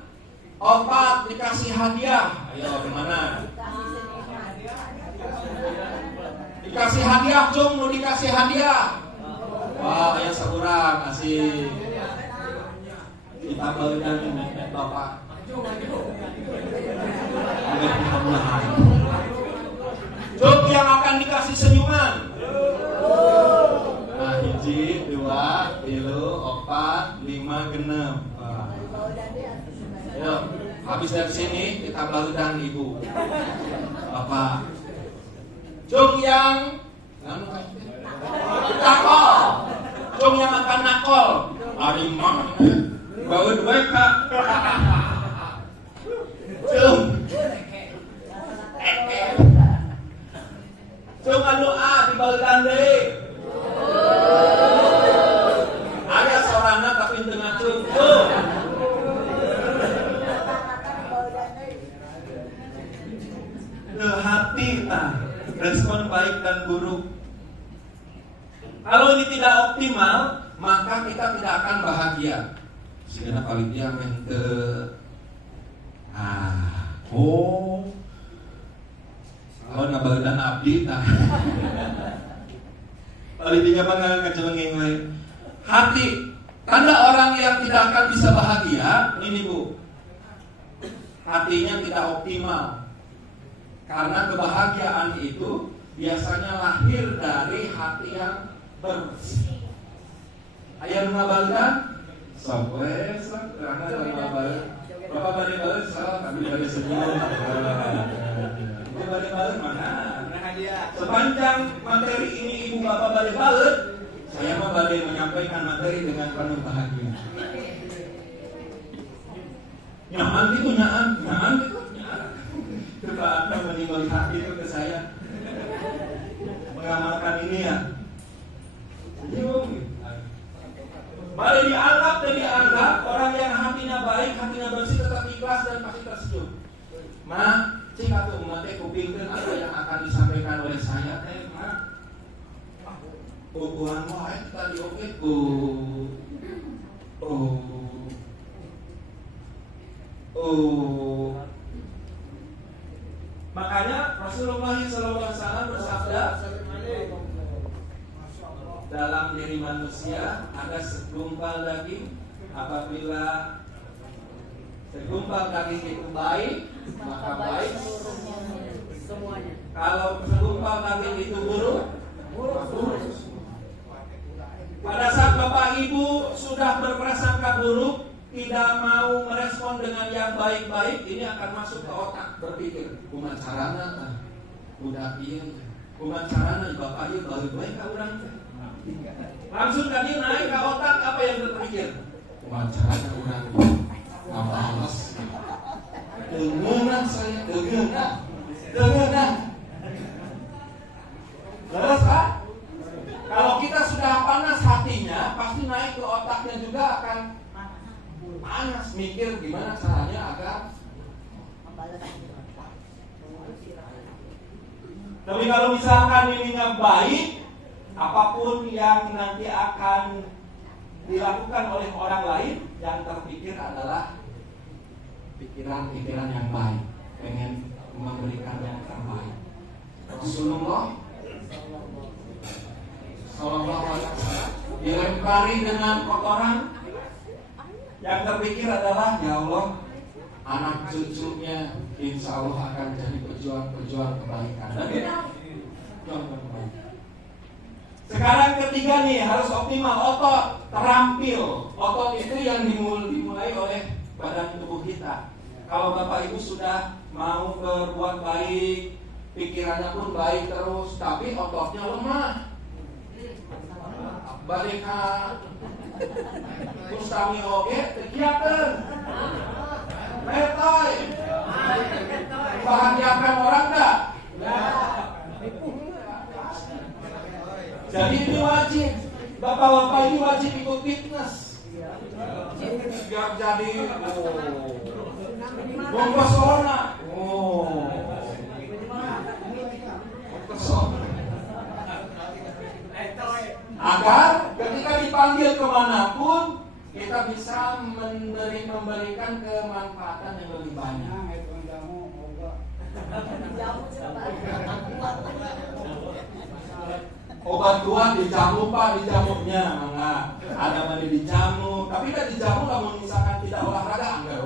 4. Dikasih hadiah. Ayo gimana? Dikasih hadiah, cung, lu dikasih hadiah. Wah, ayah sakurang, asik. Kita baudan Bapak. Cung yang akan dikasih senyuman. Nah, 1, 2, 3, 4, 5, 6. Yuk, habis dari sini kita baudan ibu. Bapak. Cung yang nakol. Cung yang akan nakol. Ari mah bawa dua kak. Cung. Cung anu A di baudan deui. Ada Kalau ini tidak optimal, maka kita tidak akan bahagia. Sehingga paling dia mente kalau ngabadan abdi nah. Paling dia mah ngacengeng lain. Hati, tanda orang yang tidak akan bisa bahagia, ini Bu. Hatinya tidak optimal. Karena kebahagiaan itu biasanya lahir dari hati yang bersih. Ayah ngabadan sampai karena ngabadan. Bapak balik salah, kami balik senyum. Ibu balik mana? Sepanjang materi ini ibu bapak balik, saya mau balik menyampaikan materi dengan penuh bahagia. Nyaman itu. Coba Anda melihat itu ke saya, mengamalkan ini ya. Mari dianggap orang yang hatinya baik, hatinya bersih, tetap ikhlas dan pasti tersenyum. Cik atuh umat teh kupingkeun apa yang akan disampaikan oleh saya teh mah. Bubuhan wae tadi oke Makanya Rasulullah SAW bersabda, dalam diri manusia ada segumpal daging. Apabila segumpal daging itu baik, maka baik semuanya. Kalau segumpal daging itu buruk, buruk. Pada saat Bapak Ibu sudah berprasangka buruk, tidak mau merespon dengan yang baik-baik, ini akan masuk ke otak, berpikir kumaha carana udah ieu kumaha carana Bapak Ibu baik-baik ka urang teh. Langsung tadi naik ke otak apa yang berpikir? Kumaha carana urang ngabalas. Dengeunah saya, dengeunah. Terus Pak, kalau kita sudah panas hatinya, pasti naik ke otaknya juga akan panas, mikir gimana caranya agar. Tapi kalau misalkan ini nggak baik, apapun yang nanti akan dilakukan oleh orang lain, yang terpikir adalah pikiran-pikiran yang baik, pengen memberikan yang terbaik. Rasulullah Sallallahu Alaihi Wasallam dilempari dengan kotoran, yang terpikir adalah ya Allah, anak cucunya insya Allah akan jadi pejuang kebaikan. Sekarang ketiga nih harus optimal, otot terampil. Otot itu yang dimulai oleh badan tubuh kita. Kalau Bapak Ibu sudah mau berbuat baik, pikirannya pun baik terus, tapi ototnya lemah. Balika Kustami oge kegiatan Metoy bahagiakan orang tak? Jadi ini wajib, bapak-bapak ini wajib ikut fitness biar jadi bomba sona. Agar ketika dipanggil kemanapun kita bisa memberikan kemanfaatan yang lebih banyak. Obat kuat dijamu Pak, dijamuknya enggak. Ada mandi dijamu, tapi kan dijamu kalau misalkan tidak olahraga enggak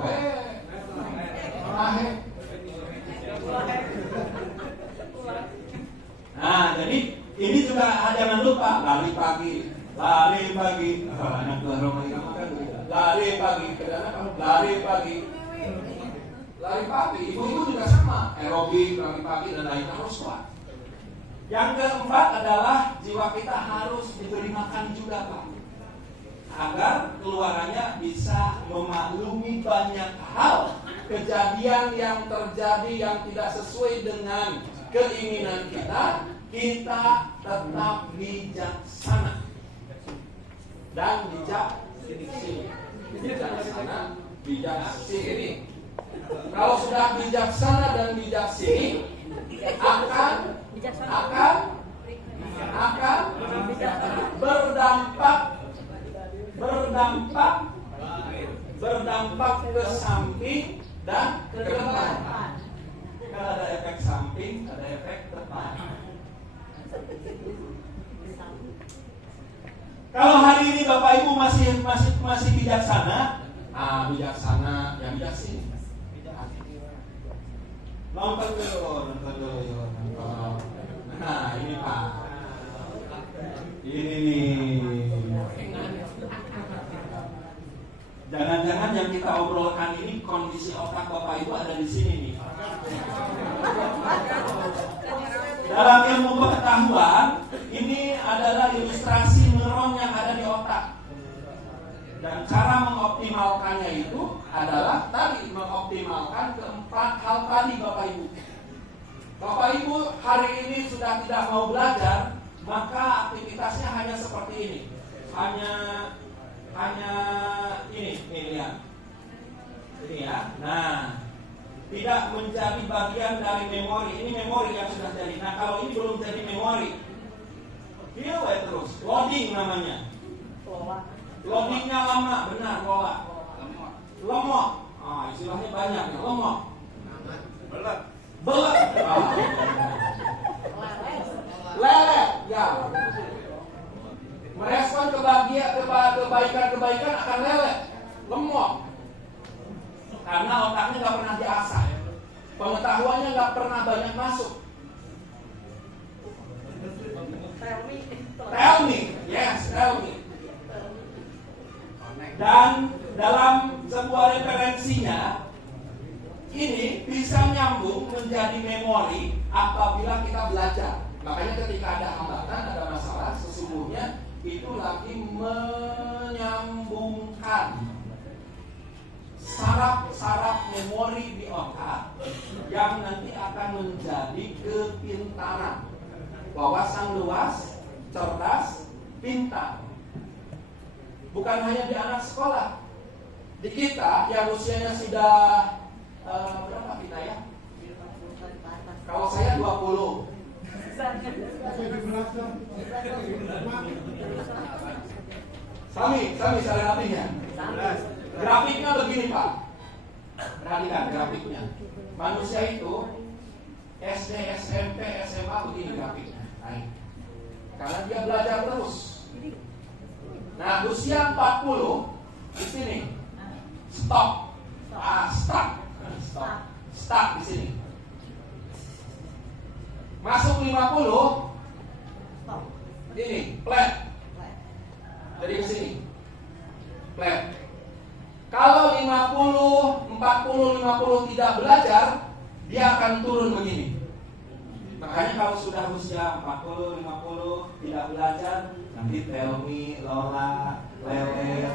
Nah, jadi ini juga jangan lupa lari pagi. Lari pagi, ibu-ibu juga sama, aerobik, lari pagi dan lain harus kuat. Yang keempat adalah jiwa kita harus diberi makan juga Pak, agar keluarannya bisa memaklumi banyak hal, kejadian yang terjadi yang tidak sesuai dengan keinginan kita tetap bijaksana dan bijaksini. Kalau sudah bijaksana dan bijaksini akan Kalau hari ini Bapak Ibu masih bijaksana, bijaksana, yang bijak sini. Nonton dulu. Nah, ini Pak. Ini nih. Jangan-jangan yang kita obrolkan ini kondisi otak Bapak Ibu ada di sini nih. Dalam ilmu pengetahuan, ini adalah ilustrasi neuron yang ada di otak. Dan cara mengoptimalkannya itu adalah tadi mengoptimalkan keempat hal tadi Bapak Ibu. Bapak Ibu hari ini sudah tidak mau belajar, maka aktivitasnya hanya seperti ini. Hanya ini lihat. Ini ya. Nah, tidak menjadi bagian dari memori. Ini memori yang sudah jadi. Nah, kalau ini belum jadi memori, feel terus. Loading namanya. Loadingnya lama, benar, pola. Lemot. Istilahnya banyak ya, lemot. Belet. Lelet, ya. Merespon kebaikan akan lelet, lemot. Karena otaknya nggak pernah diasah, pengetahuannya nggak pernah banyak masuk. Tell me, yes, tell me. Dan dalam sebuah referensinya, ini bisa nyambung menjadi memori apabila kita belajar. Makanya ketika ada hambatan, ada masalah, sesungguhnya itu lagi menyambungkan saraf-saraf memori di otak yang nanti akan menjadi kepintaran, wawasan luas, cerdas, pintar. Bukan hanya di anak sekolah, di kita yang usianya sudah berapa kita ya? Kalau saya 20. Sami salah artinya. Grafiknya begini Pak. Perhatikan grafiknya. Manusia itu SD, SMP, SMA begini grafiknya. Baik. Karena dia belajar terus. Nah, usia 40 di sini. Stop. Stop di sini. Masuk 50. Ini flat. Jadi ke sini. Flat. Kalau 50, 40, 50 tidak belajar, dia akan turun begini. Makanya kalau sudah usia 40, 50 tidak belajar, nanti Telmi, Lola, Lele,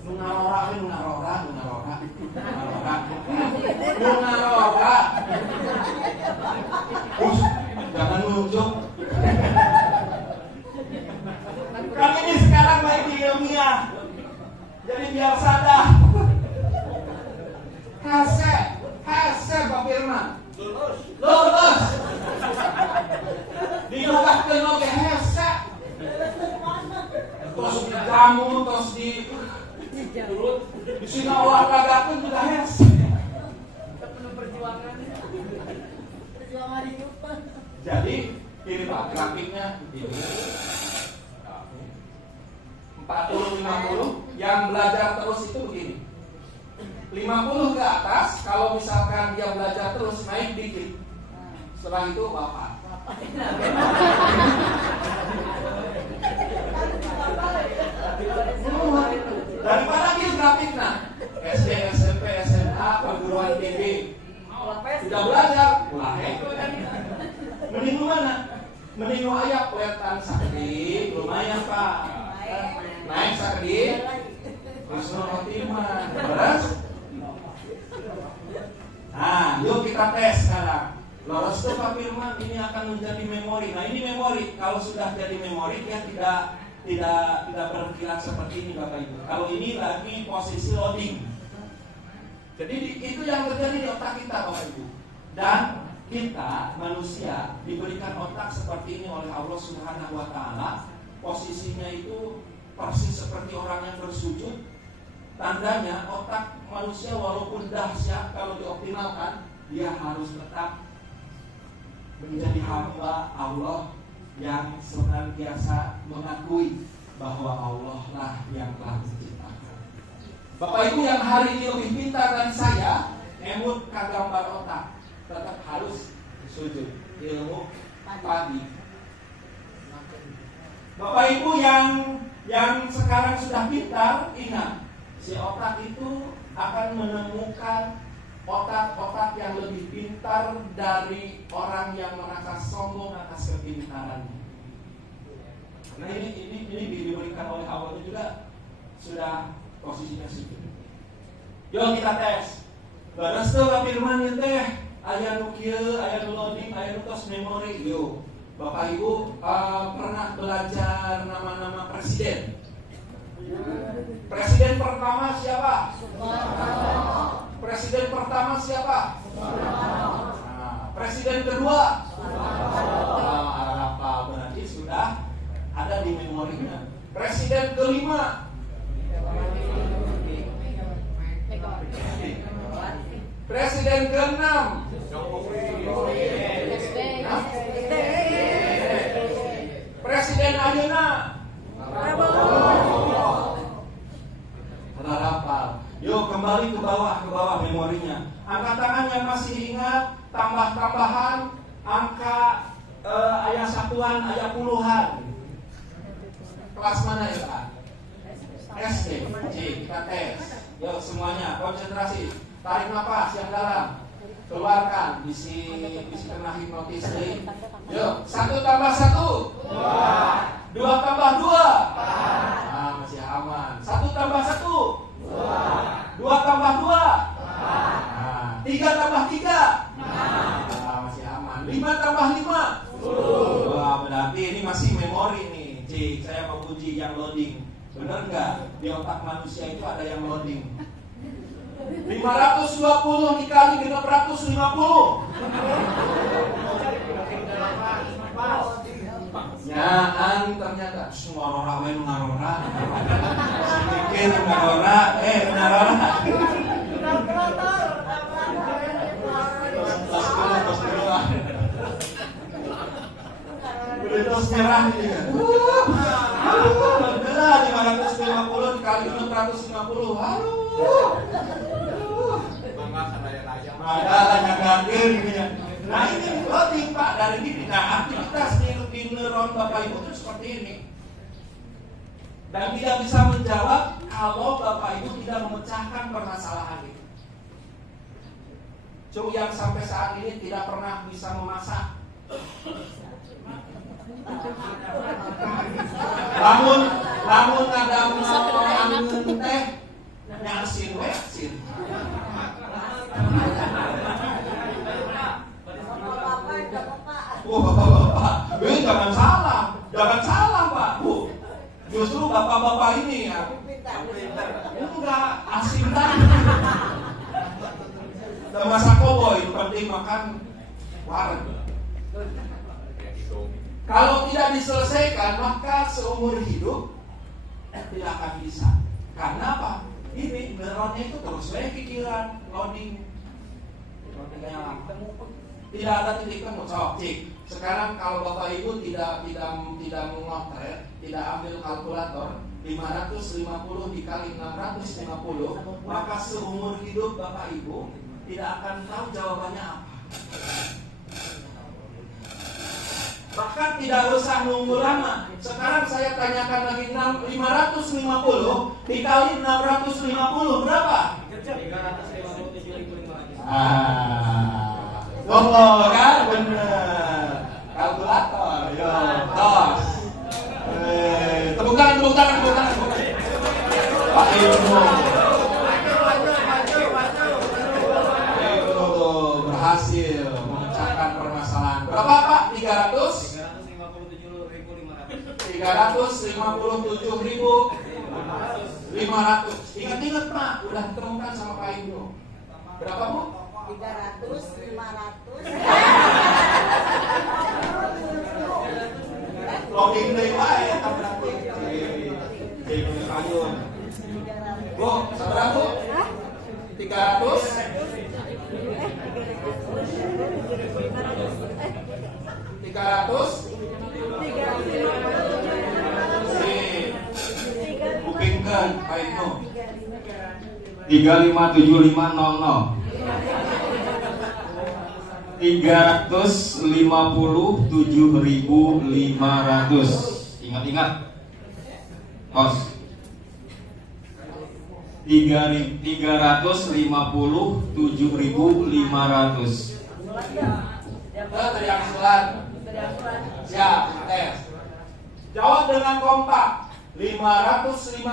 Nunarora. Jangan nunjuk. Kan ini sekarang lagi ilmiah. Jadi biar sadar. Hese Pak Firman. Lulus. Dilukat ke noge hese. Terus di kamu, terus di sini olahraga pun juga hese. Penuh perjuangan hidup. Jadi ini Pak grafiknya ini 40-50 yang belajar terus itu begini. 50 ke atas kalau misalkan dia belajar terus naik dikit. Setelah itu Bapak. Daripada dia grafik SD, SMP, SMA, perguruan tinggi sudah belajar, mending mana? Mending ayah kelihatan sakit, lumayan Pak. Naik sakit, Wisnu Khotimah, terus. Nah, yuk kita tes sekarang. Lolos tuh Pak Firman, ini akan menjadi memori. Nah, ini memori. Kalau sudah jadi memori, dia tidak berkilat seperti ini Bapak Ibu. Kalau ini lagi posisi loading. Jadi itu yang terjadi di otak kita Bapak Ibu. Dan kita manusia diberikan otak seperti ini oleh Allah Subhanahu wa taala. Posisinya itu persis seperti orang yang bersujud. Tandanya otak manusia walaupun dahsyat, kalau dioptimalkan dia harus tetap menjadi hamba Allah yang senantiasa mengakui bahwa Allah lah yang telah menciptakan. Bapak Ibu yang hari ini lebih pintar dari saya, emut kagambar otak, tetap harus sujud ilmu padi. Bapak Ibu yang sekarang sudah pintar, ingat, si otak itu akan menemukan otak-otak yang lebih pintar dari orang yang merasa sombong atas kepintarannya. Nah ini diberikan oleh Allah itu juga sudah posisinya sujud. Yuk kita tes. Baras tuh firman teh aya nu kieu, aya nu loading, aya nu tos memori. Yuk. Bapak Ibu pernah belajar nama-nama presiden? Presiden pertama siapa? Presiden pertama siapa? Presiden kedua? Apa berarti sudah ada di memorinya. Presiden kelima? Presiden keenam? Presiden ayeuna? Hafal. Yuk kembali ke bawah memorinya. Angkat tangan yang masih ingat, tambah-tambahan angka ayat satuan, ayat puluhan. Kelas mana ya Pak? SD. Kita tes. Yuk semuanya konsentrasi. Tarik nafas yang dalam. Keluarkan. Bisi kena hipnotis nih. Yuk 1 tambah 1. 2 tambah 2. Masih aman. 1 tambah 1. 2 tambah 2. 3 tambah 3. Masih aman. 5 tambah 5. Wah, berarti ini masih memori nih. Cik, saya mau uji yang loading. Benar nggak? Di otak manusia itu ada yang loading. 520 dikali 650. Nyaan ternyata ngarora we ngarora. Mikir ngarora, ngarora. Tos merah ini kan. Udah 550 dikali 650. Ada nyagakeun gitu ya. Nah ini loading Pak dari ini. Nah aktivitas di neuron Bapak Ibu itu seperti ini. Dan tidak bisa menjawab kalau Bapak Ibu tidak memecahkan permasalahan itu. Cuk yang sampai saat ini tidak pernah bisa memasak. Lamun ada angin teh nyasin we asin. Oh bapak-bapak, jangan salah Pak. Justru bapak-bapak ini ya, enggak asin tadi. Udah masak koboi, penting makan warung. Kalau tidak diselesaikan, maka seumur hidup tidak akan bisa. Karena apa? Ini neuronnya itu terus pikiran, loading. Tidak ada titik temu. Cik. Sekarang kalau Bapak Ibu tidak memotret, tidak ambil kalkulator, 550 dikali 650, maka seumur hidup Bapak Ibu tidak akan tahu jawabannya apa. Bahkan tidak usah nunggu lama. Sekarang saya tanyakan lagi 550 dikali 650 berapa? 357.500. Oh kan bener. Kalkulator. Yo, tos. Tepuk tangan. Pak Ilmu. Berhasil memecahkan permasalahan. Berapa Pak? 357.500. Ingat Pak, udah ditemukan sama Pak Ibnu. Berapa Bu? 300, 500. Loading deui wae eta berarti. Ayun. Bu, seberapa Bu? 300. 300. Pangkan Pak Ibnu. 357500. 357.500. Ingat-ingat. Kos. 357.500. Teriak surat. Siap, tes. Jawab dengan kompak. 550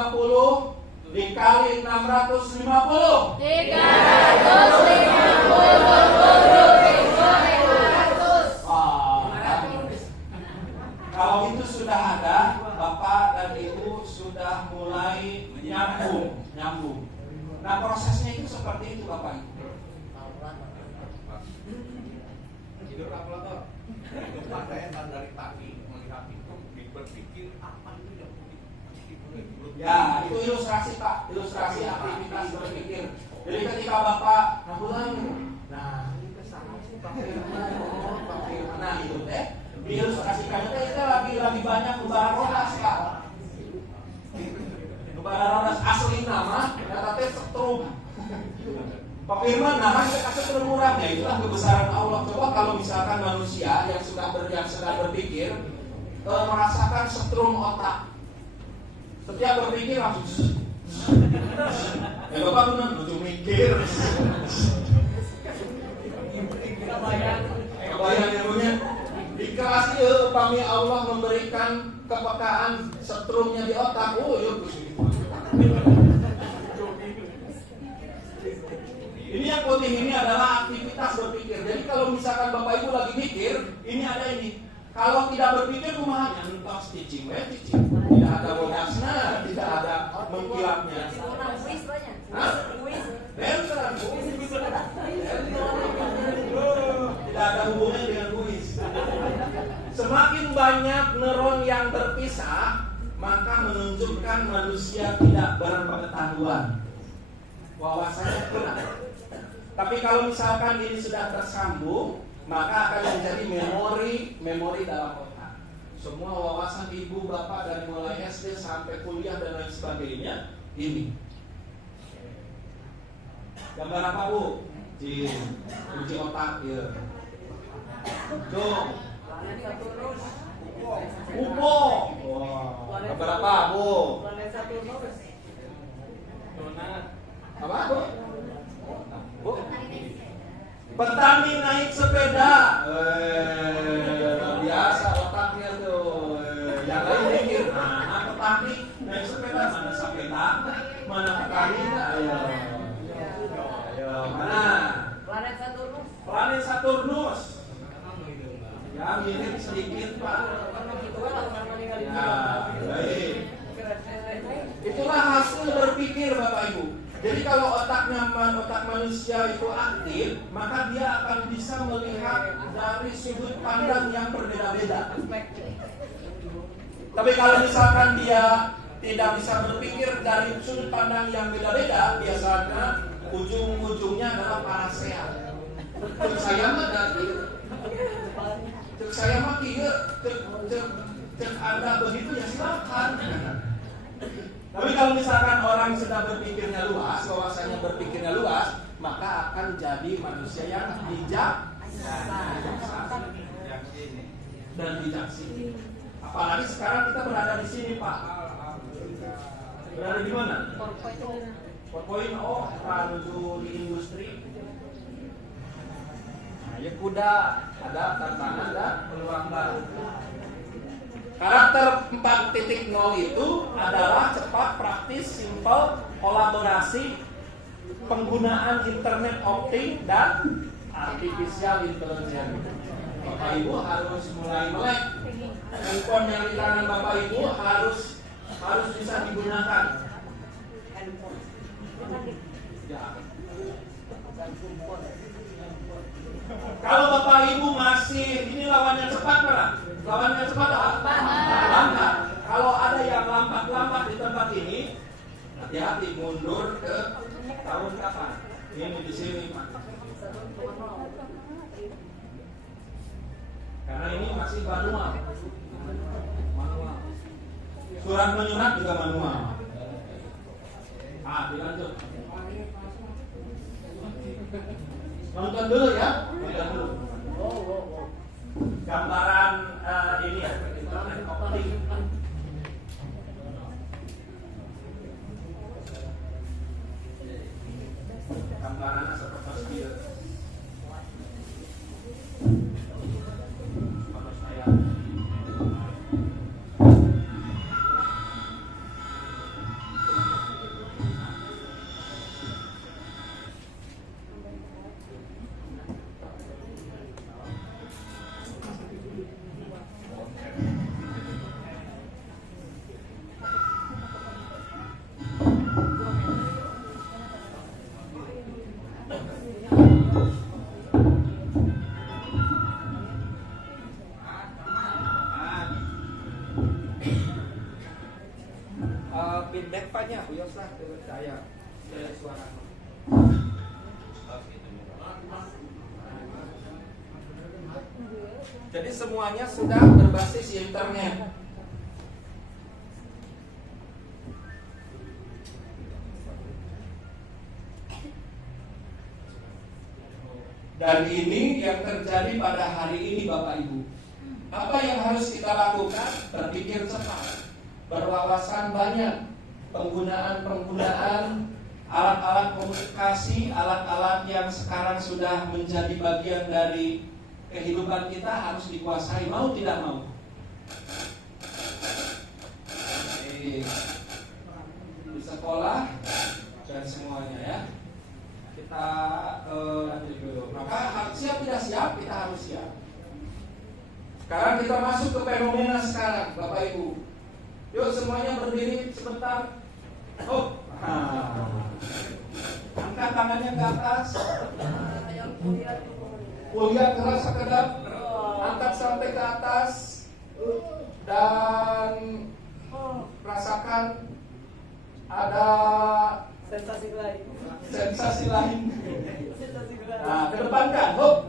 dikali 650. 350. Kalau itu sudah ada, Bapak dan Ibu sudah mulai nyambung. Nah, prosesnya itu seperti itu, Bapak Ibu. Tidur kalkulator. Itu saya dari pagi melihat itu berpikir apa itu yang Ya, itu ilustrasi Pak, ilustrasi aktivitas berpikir. Jadi ketika Bapak ini kesana sih Pak Firman, nah itu teh diilustrasikan itu lagi banyak ubah rodas Pak. Ubah rodas asli nama, ternyata teh setrum. Pak Firman, nah kita kasih terkurang ya, itulah kebesaran Allah. Coba kalau misalkan manusia yang sedang berpikir merasakan setrum otak. Setiap berpikir langsung ya Bapak benar lucu mikir. Kebayang ya punya. Dikasih upami Allah memberikan kepekaan setrumnya di otak. Oh yuk. Ini yang putih ini adalah aktivitas berpikir. Jadi kalau misalkan Bapak Ibu lagi mikir, ini ada ini. Kalau tidak berpikir rumahnya entas cicing. Tidak ada bodasnya, tidak ada mengkilapnya. Tidak ada hubungan dengan buis. Semakin banyak neuron yang terpisah, maka menunjukkan manusia tidak berpengetahuan. Wawasannya kurang. Tapi kalau misalkan ini sudah tersambung, maka akan menjadi memori dalam otak. Semua wawasan ibu bapak dari mulai SD sampai kuliah dan lain sebagainya ini. Gambar apa Bu? Uji otak ya. Tuh. UFO. Wah. Gambar apa Bu? Apa Bu? Bu? Petani naik sepeda. Biasa otaknya tuh. Yang lain mikir, nah petani naik sepeda, mana sepeda, mana petani? Ayo. Mana? Planet Saturnus. Ya mirip sedikit Pak. Ya, baik. Itulah hasil berpikir Bapak Ibu. Jadi kalau otak manusia itu aktif, maka dia akan bisa melihat dari sudut pandang yang berbeda-beda. Tapi kalau misalkan dia tidak bisa berpikir dari sudut pandang yang beda-beda, biasanya ujung-ujungnya adalah paraseat. Cek saya mah dari, cek saya mah kieu, cek Anda begitu ya silakan. Tapi kalau misalkan orang sudah berpikirnya luas, wawasannya berpikirnya luas, maka akan jadi manusia yang bijak dan bijaksana. Apalagi sekarang kita berada di sini Pak. Berada di mana? 4.0 menuju di industri. Nah, ya kuda ada tantangan dan peluang baru. Karakter 4.0 itu adalah cepat, praktis, simple, kolaborasi, penggunaan internet optik dan artificial intelligence. Bapak Ibu harus mulai melek. Handphone yang di tangan Bapak Ibu harus bisa digunakan. Ya. Kalau Bapak Ibu masih ini lawannya cepat mana? Lawannya cepat apa? Lambat. Kalau ada yang lambat di tempat ini, hati-hati mundur ke tahun kapan? Ini di sini Pak. Karena ini masih manual. Surat menyurat juga manual. Nonton dulu ya. Nonton dulu. Gambaran ini ya. Gambarannya seperti itu. Kalau saya feedback Paknya, Bu Yoslah ke saya suara. Jadi semuanya sudah berbasis internet. Dan ini yang terjadi pada hari ini Bapak Ibu. Apa yang harus kita lakukan? Berpikir cepat, berwawasan banyak, penggunaan alat-alat komunikasi, alat-alat yang sekarang sudah menjadi bagian dari kehidupan kita harus dikuasai, mau tidak mau. Di sekolah dan semuanya ya. Kita lanjut dulu. Maka siap tidak siap, kita harus siap. Sekarang kita masuk ke fenomena sekarang, Bapak Ibu. Yuk semuanya berdiri sebentar. Angkat tangannya ke atas. Kuliah keras sekedap. Angkat sampai ke atas. Dan rasakan ada Sensasi lain. sensasi lain. Sensasi lain. Nah, ke depan kan, hop.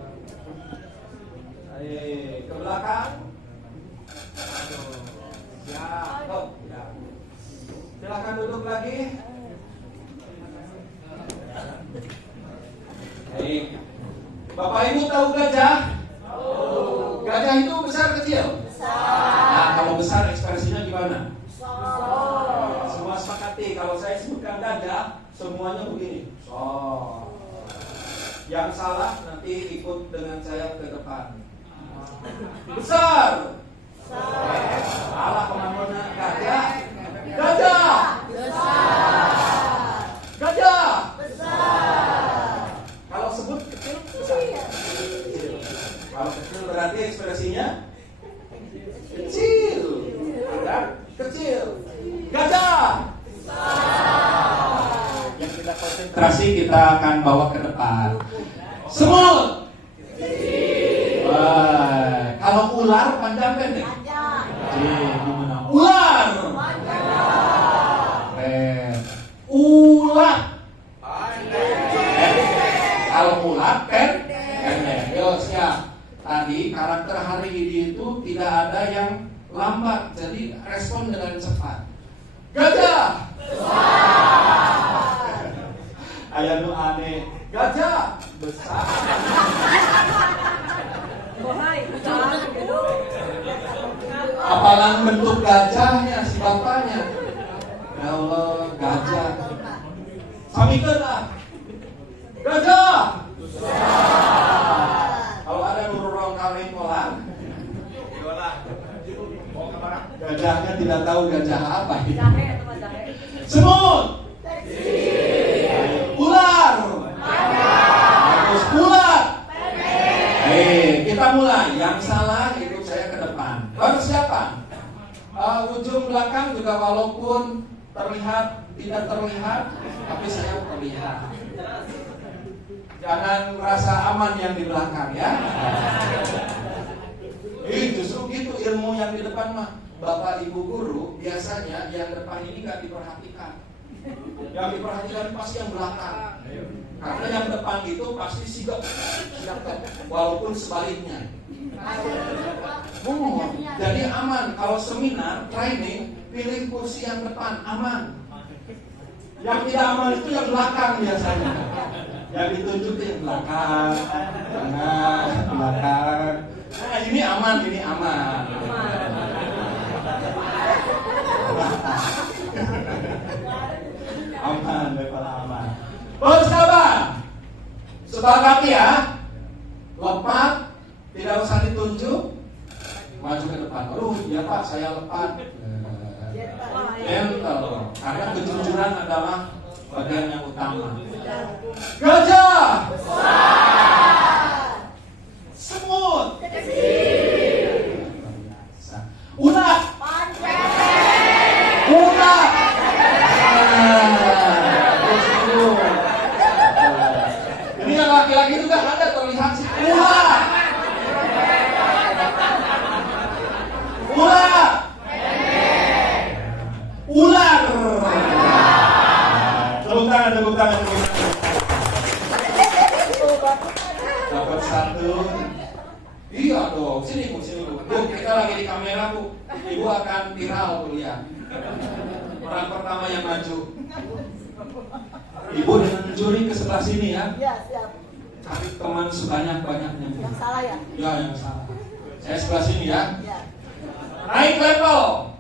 Ke belakang. Ya, hop. Ya. Silakan duduk lagi. Baik. Bapak Ibu tahu gajah? Gajah itu besar kecil? Nah, kalau besar ekspresinya gimana? Semua sepakati kalau saya sebutkan gajah, semuanya begini. Yang salah nanti ikut dengan saya ke depan. Besar. Salah kemana gajah? Gajah. Gajah. Kalau sebut kecil, besar. Kecil. Kalau kecil berarti ekspresinya kecil. Ada kecil. Gajah. Yang kita konsentrasi kita akan bawa ke depan. Semut. Kalau ular panjang pendek? Gimana? Ular. Ular. Kalau ular pendek. Yo siap. Tadi karakter hari ini itu tidak ada yang lambat, jadi respon dengan cepat. Gajah. Ayah nu aneh. Gajah besar. Apalang bentuk gajahnya si bapaknya. Ya Allah, gajah. Samikeun ah. Gajah. Kalau ada nururong kawin molang. Gajahnya tidak tahu gajah apa. Semut. Ular. Terus ular. Kita mulai. Yang salah ikut saya ke depan. Persiapan. Ujung belakang juga walaupun terlihat tidak terlihat, tapi saya terlihat. Jangan merasa aman yang di belakang ya. Justru gitu ilmu yang di depan mah. Bapak Ibu guru biasanya yang depan ini gak diperhatikan. Yang diperhatikan pasti yang belakang. Karena yang depan itu pasti sigap, walaupun sebaliknya. Jadi aman. Kalau seminar, training, pilih kursi yang depan, aman. Yang tidak aman itu yang belakang biasanya. Yang ditunjuk tuh yang belakang, tengah, belakang. Nah, ini aman, ini aman. Aman, level aman. Bersabar. Sepakat ya. Lepat, tidak usah ditunjuk. Maju ke depan. Aduh, iya Pak, saya lepat. Gentle. Karena kejujuran adalah bagian yang utama. Gajah. Semut. Ulat. Ulat. Ini yang laki-laki itu kan ada terlihat sih. Ulat. Ulat. Ular. Tepuk tangan, tepuk tangan, tepuk tangan. Dapat satu. Iya dong, sini Bu, sini Bu. Bu, kita lagi di kamera Bu. Ibu akan viral tuh lihat. Orang pertama yang maju. Ibu dengan juri ke sebelah sini ya. Ya, siap. Cari teman sebanyak-banyaknya. Yang salah ya? Ya, yang salah. Saya sebelah sini ya. Ya. Naik level.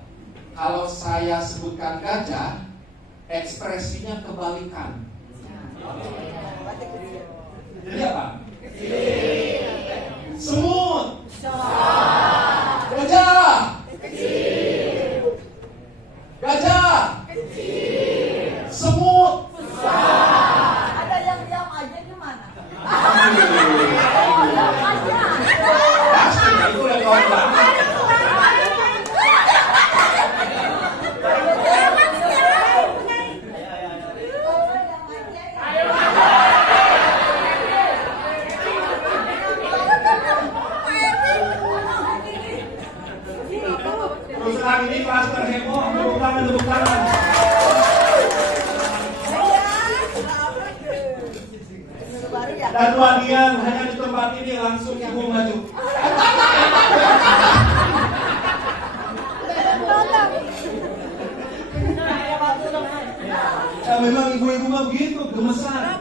Kalau saya sebutkan gajah, ekspresinya kebalikan. Jadi apa? Semut. Gajah. Gajah. Semut. Ada yang diam aja gimana? Pasti itu udah kawan banget. Terus lagi ini kelas terheboh, tepuk tangan, tepuk tangan. Dan bagian hanya di tempat ini langsung ibu maju. Ya memang ibu-ibu mah begitu, gemesan.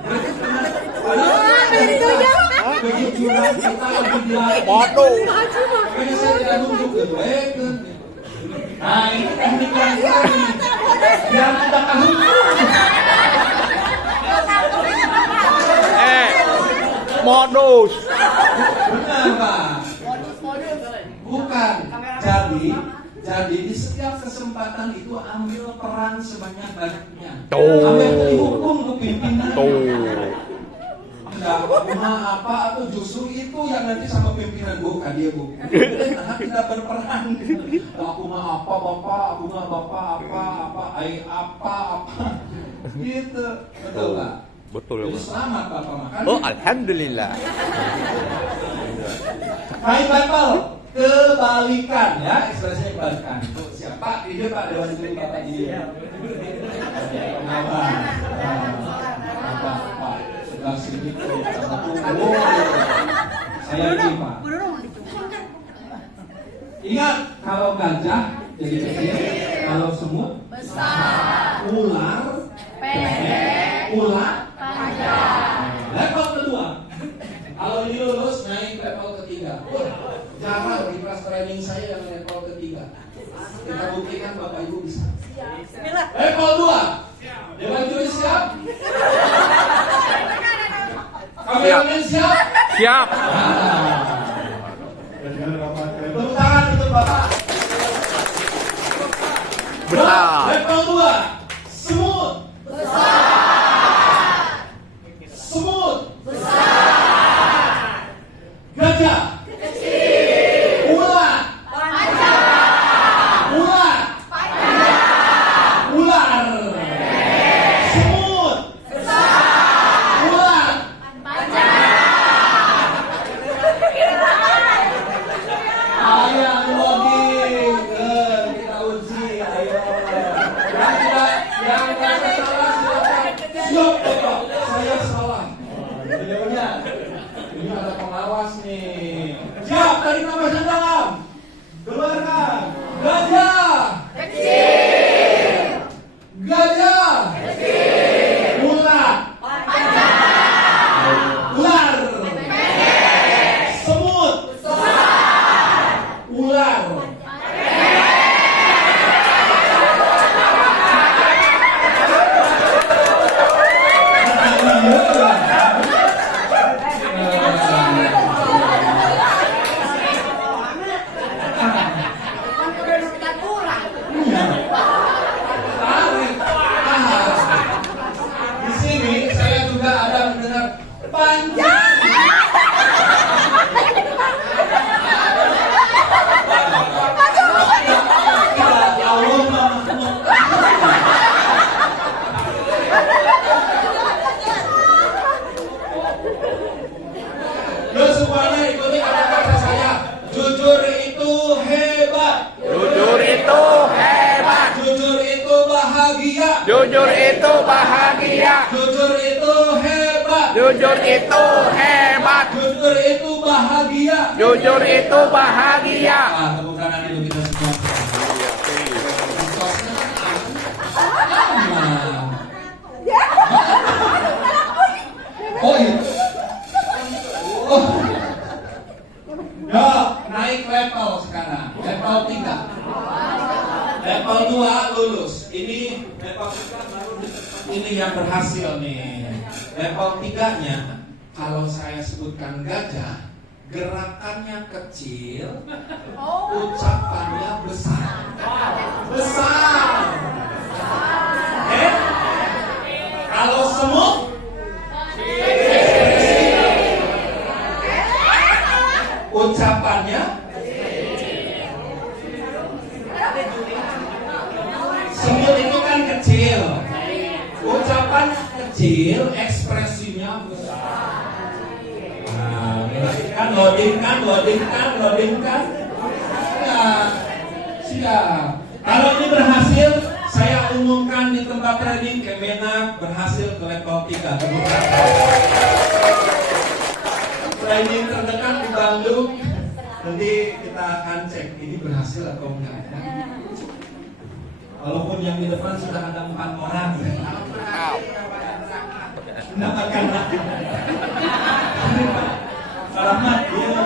Begitu kita lebih bilang. Waduh. Makanya saya tidak nunjuk ke mereka. Nah ini teknik yang ini. Biar kita tahu. Modus. Benar Pak. Bukan. Jadi di setiap kesempatan itu ambil peran sebanyak-banyaknya. Tuh. Ambil dihukum ke pimpinan. Tuh. Enggak, rumah apa atau justru itu yang nanti sama pimpinan bukan dia Bu. Nah, kita berperan. Aku mah apa bapak, aku mah bapak apa, apa. Gitu, betul Pak. Betul Jadi ya. selamat Bapak makan. Oh, alhamdulillah. Naik level kebalikan ya, ekspresinya kebalikan. Tuh, siapa? Ide Pak Dewan Juri Bapak Ide. Kenapa? Apa? Sebelah sini tuh satu. Saya ini Pak. Ingat kalau gajah jadi kecil, kalau semut besar, ular pendek, ular panjang. Level kedua. Kalau ini lulus naik level ketiga. Jarang di kelas training saya yang level ketiga. Kita buktikan Bapak Ibu bisa. Level 2. Dewan juri siap? Kameramen siap? Siap. Tepuk tangan untuk Bapak. Besar. Level 2. Semut. Semut. Gajah. Ular. Ular. Ular. Semut. Ular. Ayo logik, kita uji, ayo. Jujur itu bahagia. Jujur itu hebat. Jujur itu hebat. Jujur itu bahagia. Jujur itu bahagia. Ah, tepuk tangan dulu kita semua. Oh iya. Oh. Ya, naik level sekarang. Level 3. Level 2 lulus. Ini level 3 baru ini yang berhasil nih. Level 3-nya kalau saya sebutkan gajah, gerakannya kecil, ucapannya besar. Besar. Kalau semut ucapannya semut itu kan kecil, ucapan kecil, ekspresinya besar. Nah, kan loading kan. Siap. Kalau ini berhasil, saya umumkan di tempat training Kemenak berhasil ke level 3. Training terdekat di Bandung. Nanti kita akan cek ini berhasil atau enggak. Walaupun yang di depan sudah ada 4 orang. Mendapatkan selamat ya.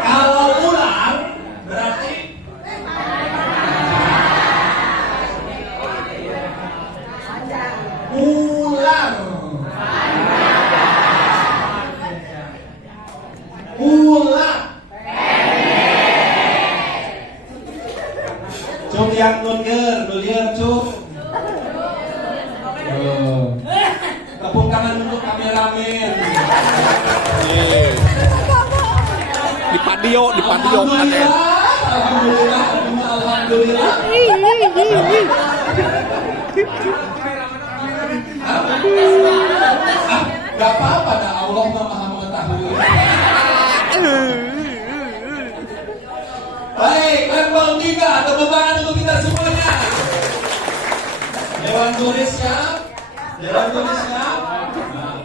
Kalau ular berarti ular. Ular. Cuk yang nulier cuk. Tepuk tangan untuk kameramen. Di padio katanya. Alhamdulillah. Gak apa-apa, dah Allah Maha mengetahui. Baik, level 3, tepuk tangan untuk kita semuanya. Dewan juri siap. Nah,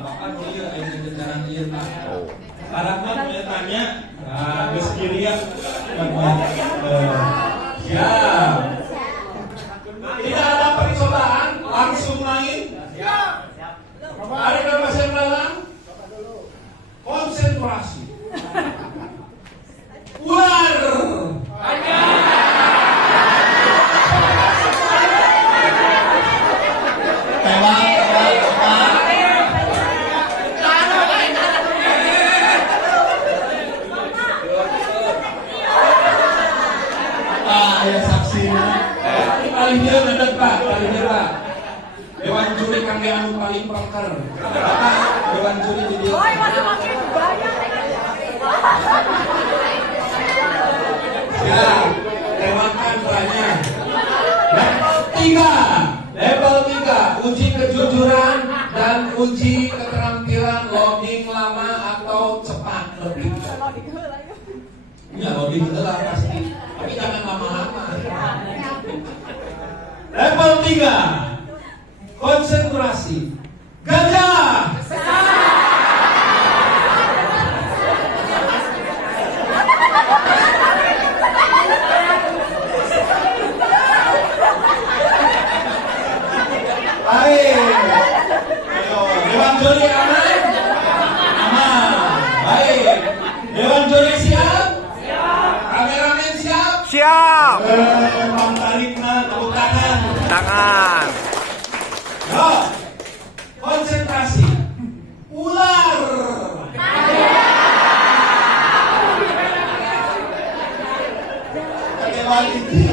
Bapak mulia ini bicara dia Pak. Harapan saya tanya, geus kirian. Siap. Tidak ada percobaan, langsung main. Hari Mas Dalam konsentrasi. Ular. Ya saksinya. Paling dia ngadeg Pak, paling dia Pak. Dewan juri kangge anu paling pangker. Bapak, dewan juri di dia. Ya, termakan banyak. Level 3, uji kejujuran dan uji keterampilan loading lama atau cepat lebih. Ya, loading lah pasti. Tapi jangan lama-lama. Level 3, konsentrasi. Gajah. Baik. Ayo, Dewan juri aman? Aman. Baik. Dewan juri siap? Kameramen siap? Siap. Bang Tarikna, tepuk tangan. Tangan. Yo, konsentrasi. Ular. Dewan ini.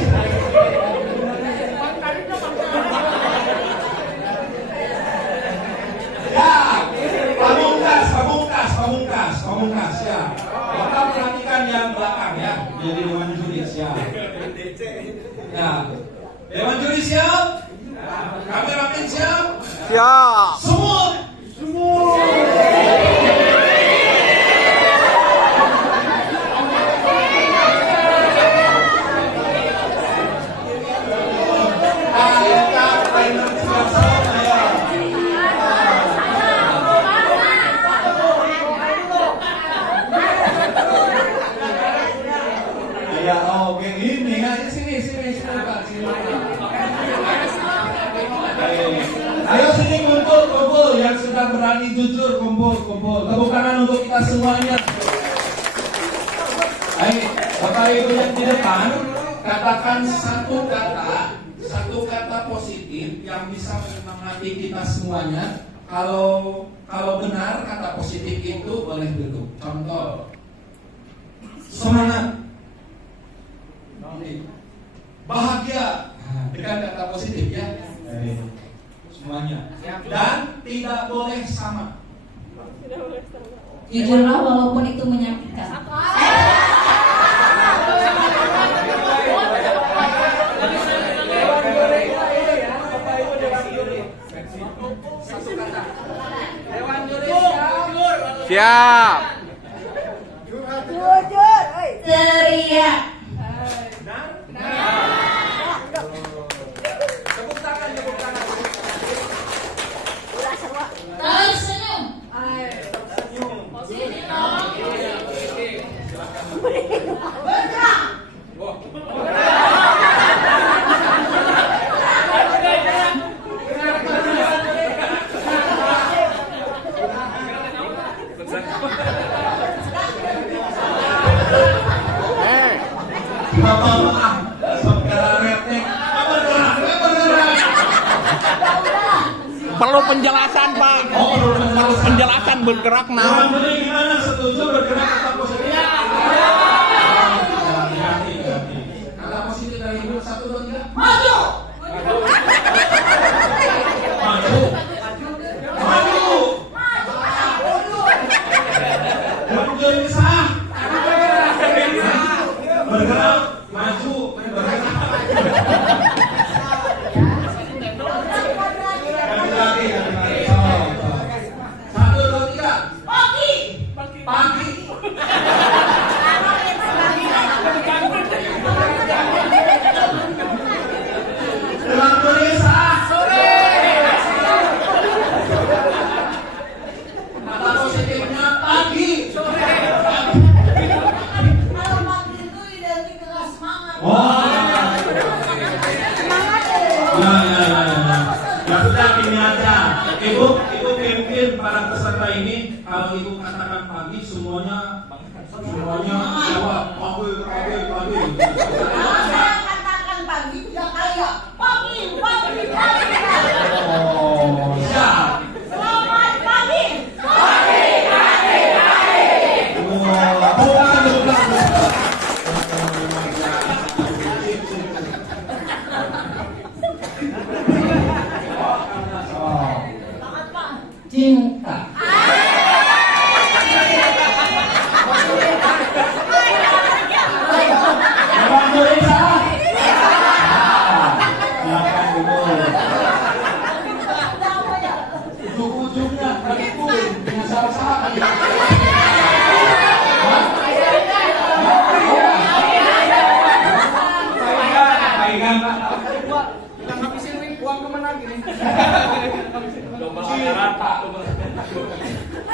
Ya, pamungkas ya. Bapak perhatikan yang belakang ya. Jadi Dewan juri siap. Ya, Dewan juri siap. Kameramen siap. Siap. Semut. Ayo, Oke, ini ya. Sini, Pak. Sini. Ayo sini kumpul. Yang sudah berani jujur kumpul. Tepuk tangan untuk kita semuanya. Ayo, Bapak Ibu yang di depan, katakan satu kata positif yang bisa menyemangati kita semuanya. Kalau benar kata positif itu boleh duduk. Contoh, semangat, bahagia, dengan kata positif ya. Semuanya. Dan tidak boleh sama. Jujurlah walaupun itu menyakitkan. Siap. Teriak. Tepuk tangan. Tersenyum. Perlu penjelasan, Pak. Perlu penjelasan bergerak nah. Orang beli gimana? Setuju bergerak atau positif? Hati. Kata positif dari ibu 1, 2, 3. Maju. Gelisah. Bergerak, maju, bergerak. Lagi. 1, 2, 3. Pagi. Dengan gelisah. Kata positifnya pagi. Kalau pagi itu identik dengan semangat. Ya. Ya sudah gini aja. Ibu pimpin para peserta ini. Kalau ibu katakan pagi, semuanya jawab pagi. Kalau saya katakan pagi juga kayak pagi. Oh, siap. Selamat pagi. Cinta. Orang gelisah. Silakan ibu. Ujung-ujungnya ibu punya salah-salah.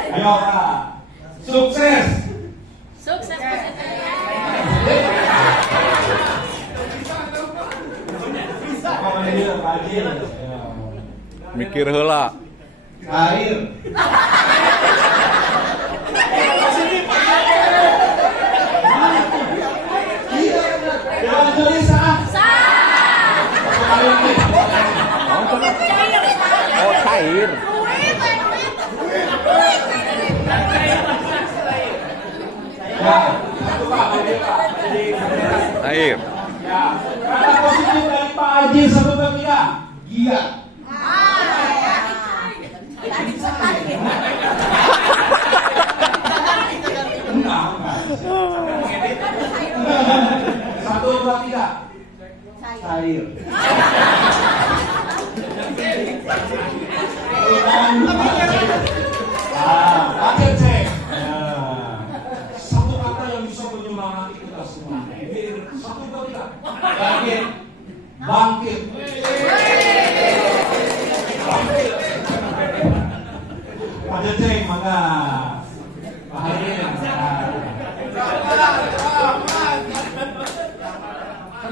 Ayo Kak, sukses. Sukses positif. Mikir heula. Air. Jangan gelisah. Oh, cair. Ya, satu Pak, jadi Cair. ya. Kata positif dari Pak Haji 1, 2, 3. Giat. Enggak. 1, 2, 3. Cair. Akhir cek. Satu kata yang bisa menyemangati kita semua. 1, 2, 3. Bangkit. Pak Ceng, mangga. Pak Haji.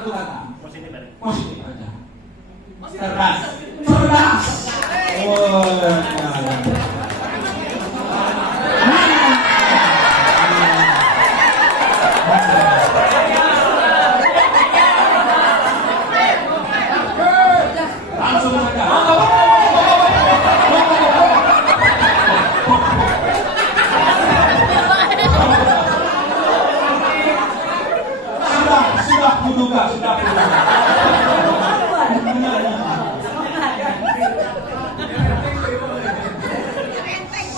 satu kata. Positif aja. Positif aja. Cerdas. Cerdas. Wah. Langsung saja. Sudah kuduga.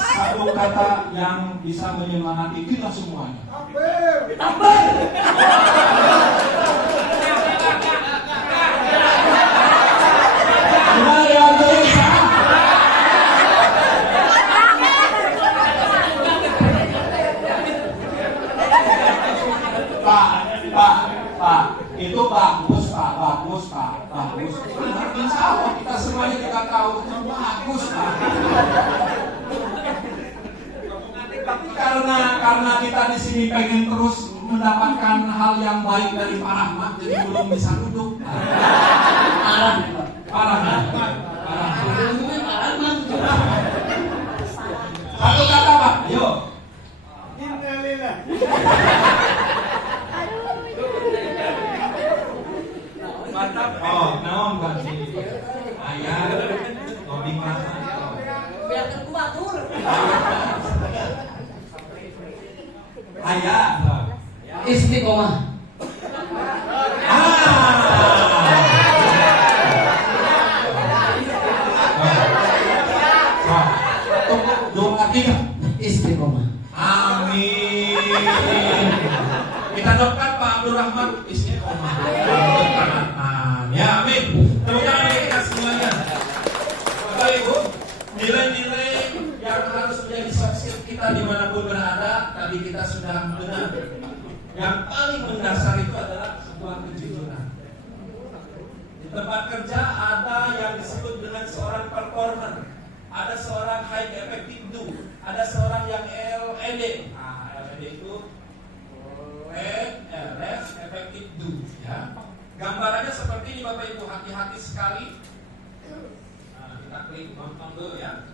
Satu kata yang bisa menyemangati kita semuanya. Luar biasa. Pak, itu bagus, Pak. Insya Allah kita semuanya juga tahu bagus, Pak. Tapi karena kita di sini pengen terus mendapatkan hal yang baik dari Pak Rahmat, jadi belum bisa duduk. Parah. Satu kata, Pak. Ayo. Mantap. Oh, naon berarti? Ayah, topping masa. Biar kuat tur. Ayah, Istiqomah. Doa kita Istiqomah. amin. Kita doakan Pak Abdul Rahman istiqomah. Ya, amin. Tepuk tangan kita semuanya. Bapak Ibu, nilai-nilai yang harus menjadi saksi kita dimanapun berada, tadi kita sudah dengar. Yang paling mendasar itu adalah sebuah kejujuran. Di tempat kerja ada yang disebut dengan seorang performer, ada seorang high effective do, ada seorang yang LED. LED itu less effective do, ya. Gambarannya seperti ini Bapak Ibu, hati-hati sekali. Nah, kita klik nonton dulu ya.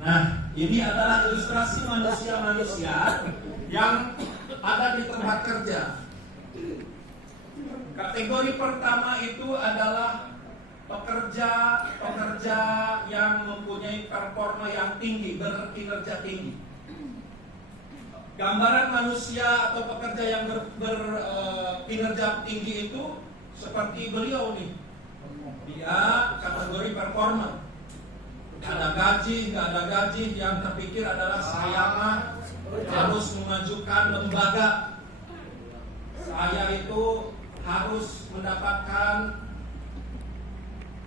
Nah, ini adalah ilustrasi manusia-manusia yang ada di tempat kerja. Kategori pertama itu adalah pekerja yang mempunyai performa yang tinggi, berkinerja tinggi. Gambaran manusia atau pekerja yang berkinerja tinggi itu seperti beliau nih. Dia kategori performa. Ada gaji, nggak ada gaji, yang terpikir adalah saya mah harus memajukan lembaga. Saya itu harus mendapatkan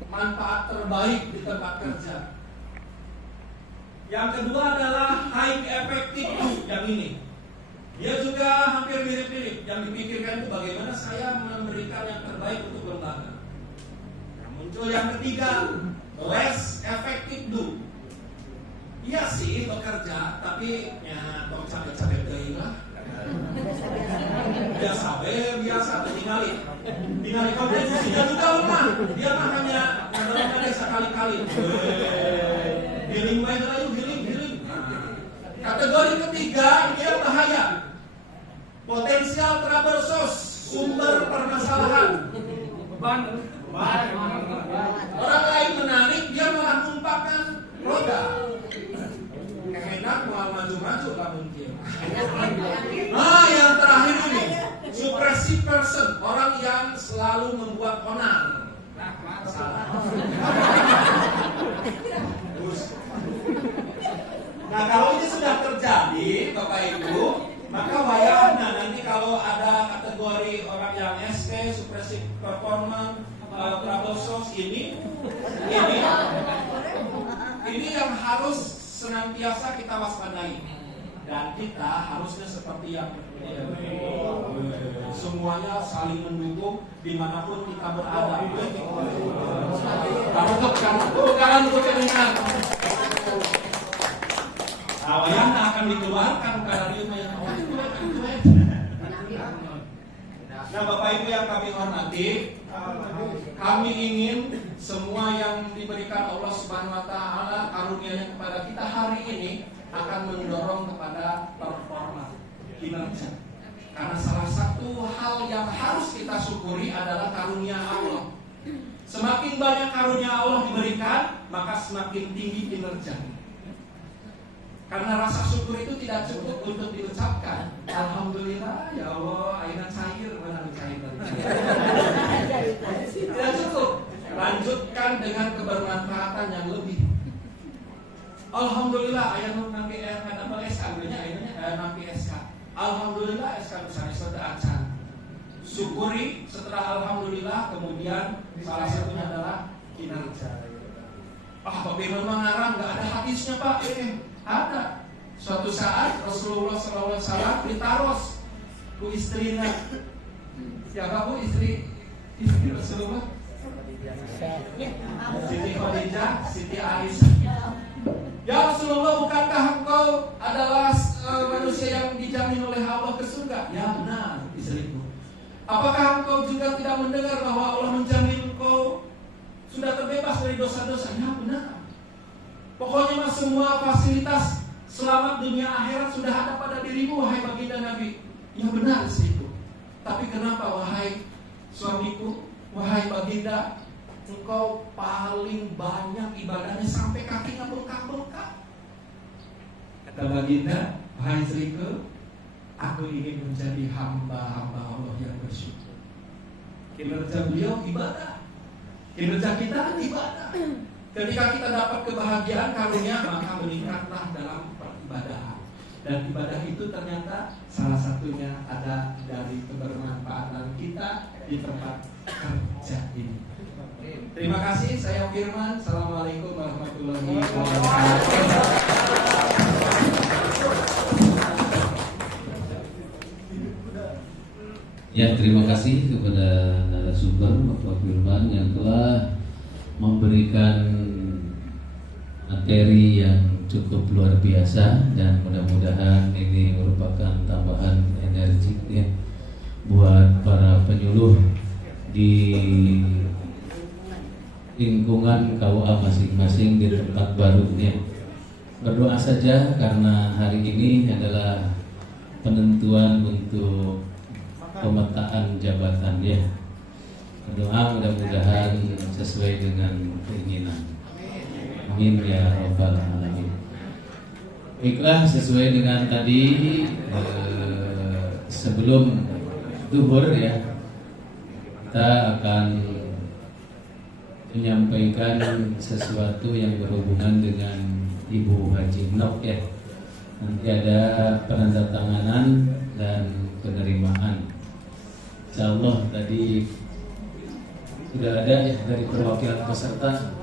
manfaat terbaik di tempat kerja. Yang kedua adalah high effective yang ini. Dia juga hampir mirip-mirip. Yang dipikirkan itu bagaimana saya memberikan yang terbaik untuk lembaga. Muncul yang ketiga, less effective do. Iya sih bekerja, tapi ya tong capek-capek deui lah. Biasa tinggalin. Kontribusinya juga lemah. Dia mah hanya ngadain sekali-kali. Healing baik lah, healing. Kategori ketiga ini yang bahaya. Potensial trouble source, sumber permasalahan. Orang lain menarik, dia malah numpahkan roda. Enak mau maju-maju lah mungkin. Nah, yang terakhir ini, suppressive person, orang yang selalu membuat onar. Nah, kalau ini sudah terjadi, Bapak Ibu, maka wayahna nanti kalau ada kategori orang yang ST, suppressive performance, trouble source ini yang harus senantiasa kita waspadai. Dan kita harusnya seperti yang semuanya saling mendukung dimanapun kita berada. Jangan untuk kelingan. Awalnya akan dikeluarkan karena dia yang Nah, Bapak Ibu yang kami hormati, kami ingin semua yang diberikan Allah Subhanahu wa taala karunia-Nya kepada kita hari ini akan mendorong kepada performa kinerja. Karena salah satu hal yang harus kita syukuri adalah karunia Allah. Semakin banyak karunia Allah diberikan, maka semakin tinggi kinerja. Karena rasa syukur itu tidak cukup untuk diucapkan. Alhamdulillah, ya Allah, aina cair, mana cair tadi? Tidak cukup. Lanjutkan dengan kebermanfaatan yang lebih. Alhamdulillah, ayah nanti kata SK, ayahnya nanti SK. Alhamdulillah, SK besar sudah acan. Syukuri setelah alhamdulillah, kemudian salah satunya adalah kinerja. Bagaimana ngarang? Nggak ada hadisnya Pak. Ada. Suatu saat Rasulullah SAW ditaros ku istrinya. Siapa bu istri Rasulullah? Siti Khadijah, Siti Aisyah. Ya Rasulullah, bukankah engkau adalah manusia yang dijamin oleh Allah ke surga? Ya benar, istriku. Apakah engkau juga tidak mendengar bahwa Allah menjamin engkau sudah terbebas dari dosa-dosa? Ya benar. Pokoknya mas, semua fasilitas selamat dunia akhirat sudah ada pada dirimu, wahai baginda Nabi. Ya benar istriku. Tapi kenapa wahai suamiku, wahai baginda, engkau paling banyak ibadahnya sampai kakinya bengkak-bengkak? Kata baginda, wahai istriku, aku ingin menjadi hamba-hamba Allah yang bersyukur. Kinerja beliau ibadah, kinerja kita ibadah. Ketika kita dapat kebahagiaan karunia, maka meningkatlah dalam peribadahan. Dan ibadah itu ternyata salah satunya ada dari kebermanfaatan kita di tempat kerja ini. Terima kasih, saya Firman. Assalamualaikum warahmatullahi wabarakatuh. Ya, terima kasih kepada narasumber Bapak Firman yang telah memberikan materi yang cukup luar biasa, dan mudah-mudahan ini merupakan tambahan energi ya buat para penyuluh di lingkungan KUA masing-masing di tempat barunya. Berdoa saja karena hari ini adalah penentuan untuk pemetaan jabatan ya. Berdoa mudah-mudahan sesuai dengan keinginan. Amin ya rabbal alamin. Baiklah, sesuai dengan tadi sebelum zuhur ya, kita akan menyampaikan sesuatu yang berhubungan dengan Ibu Haji Nok ya. Nanti ada penandatanganan dan penerimaan. Insyaallah tadi sudah ada ya dari perwakilan peserta.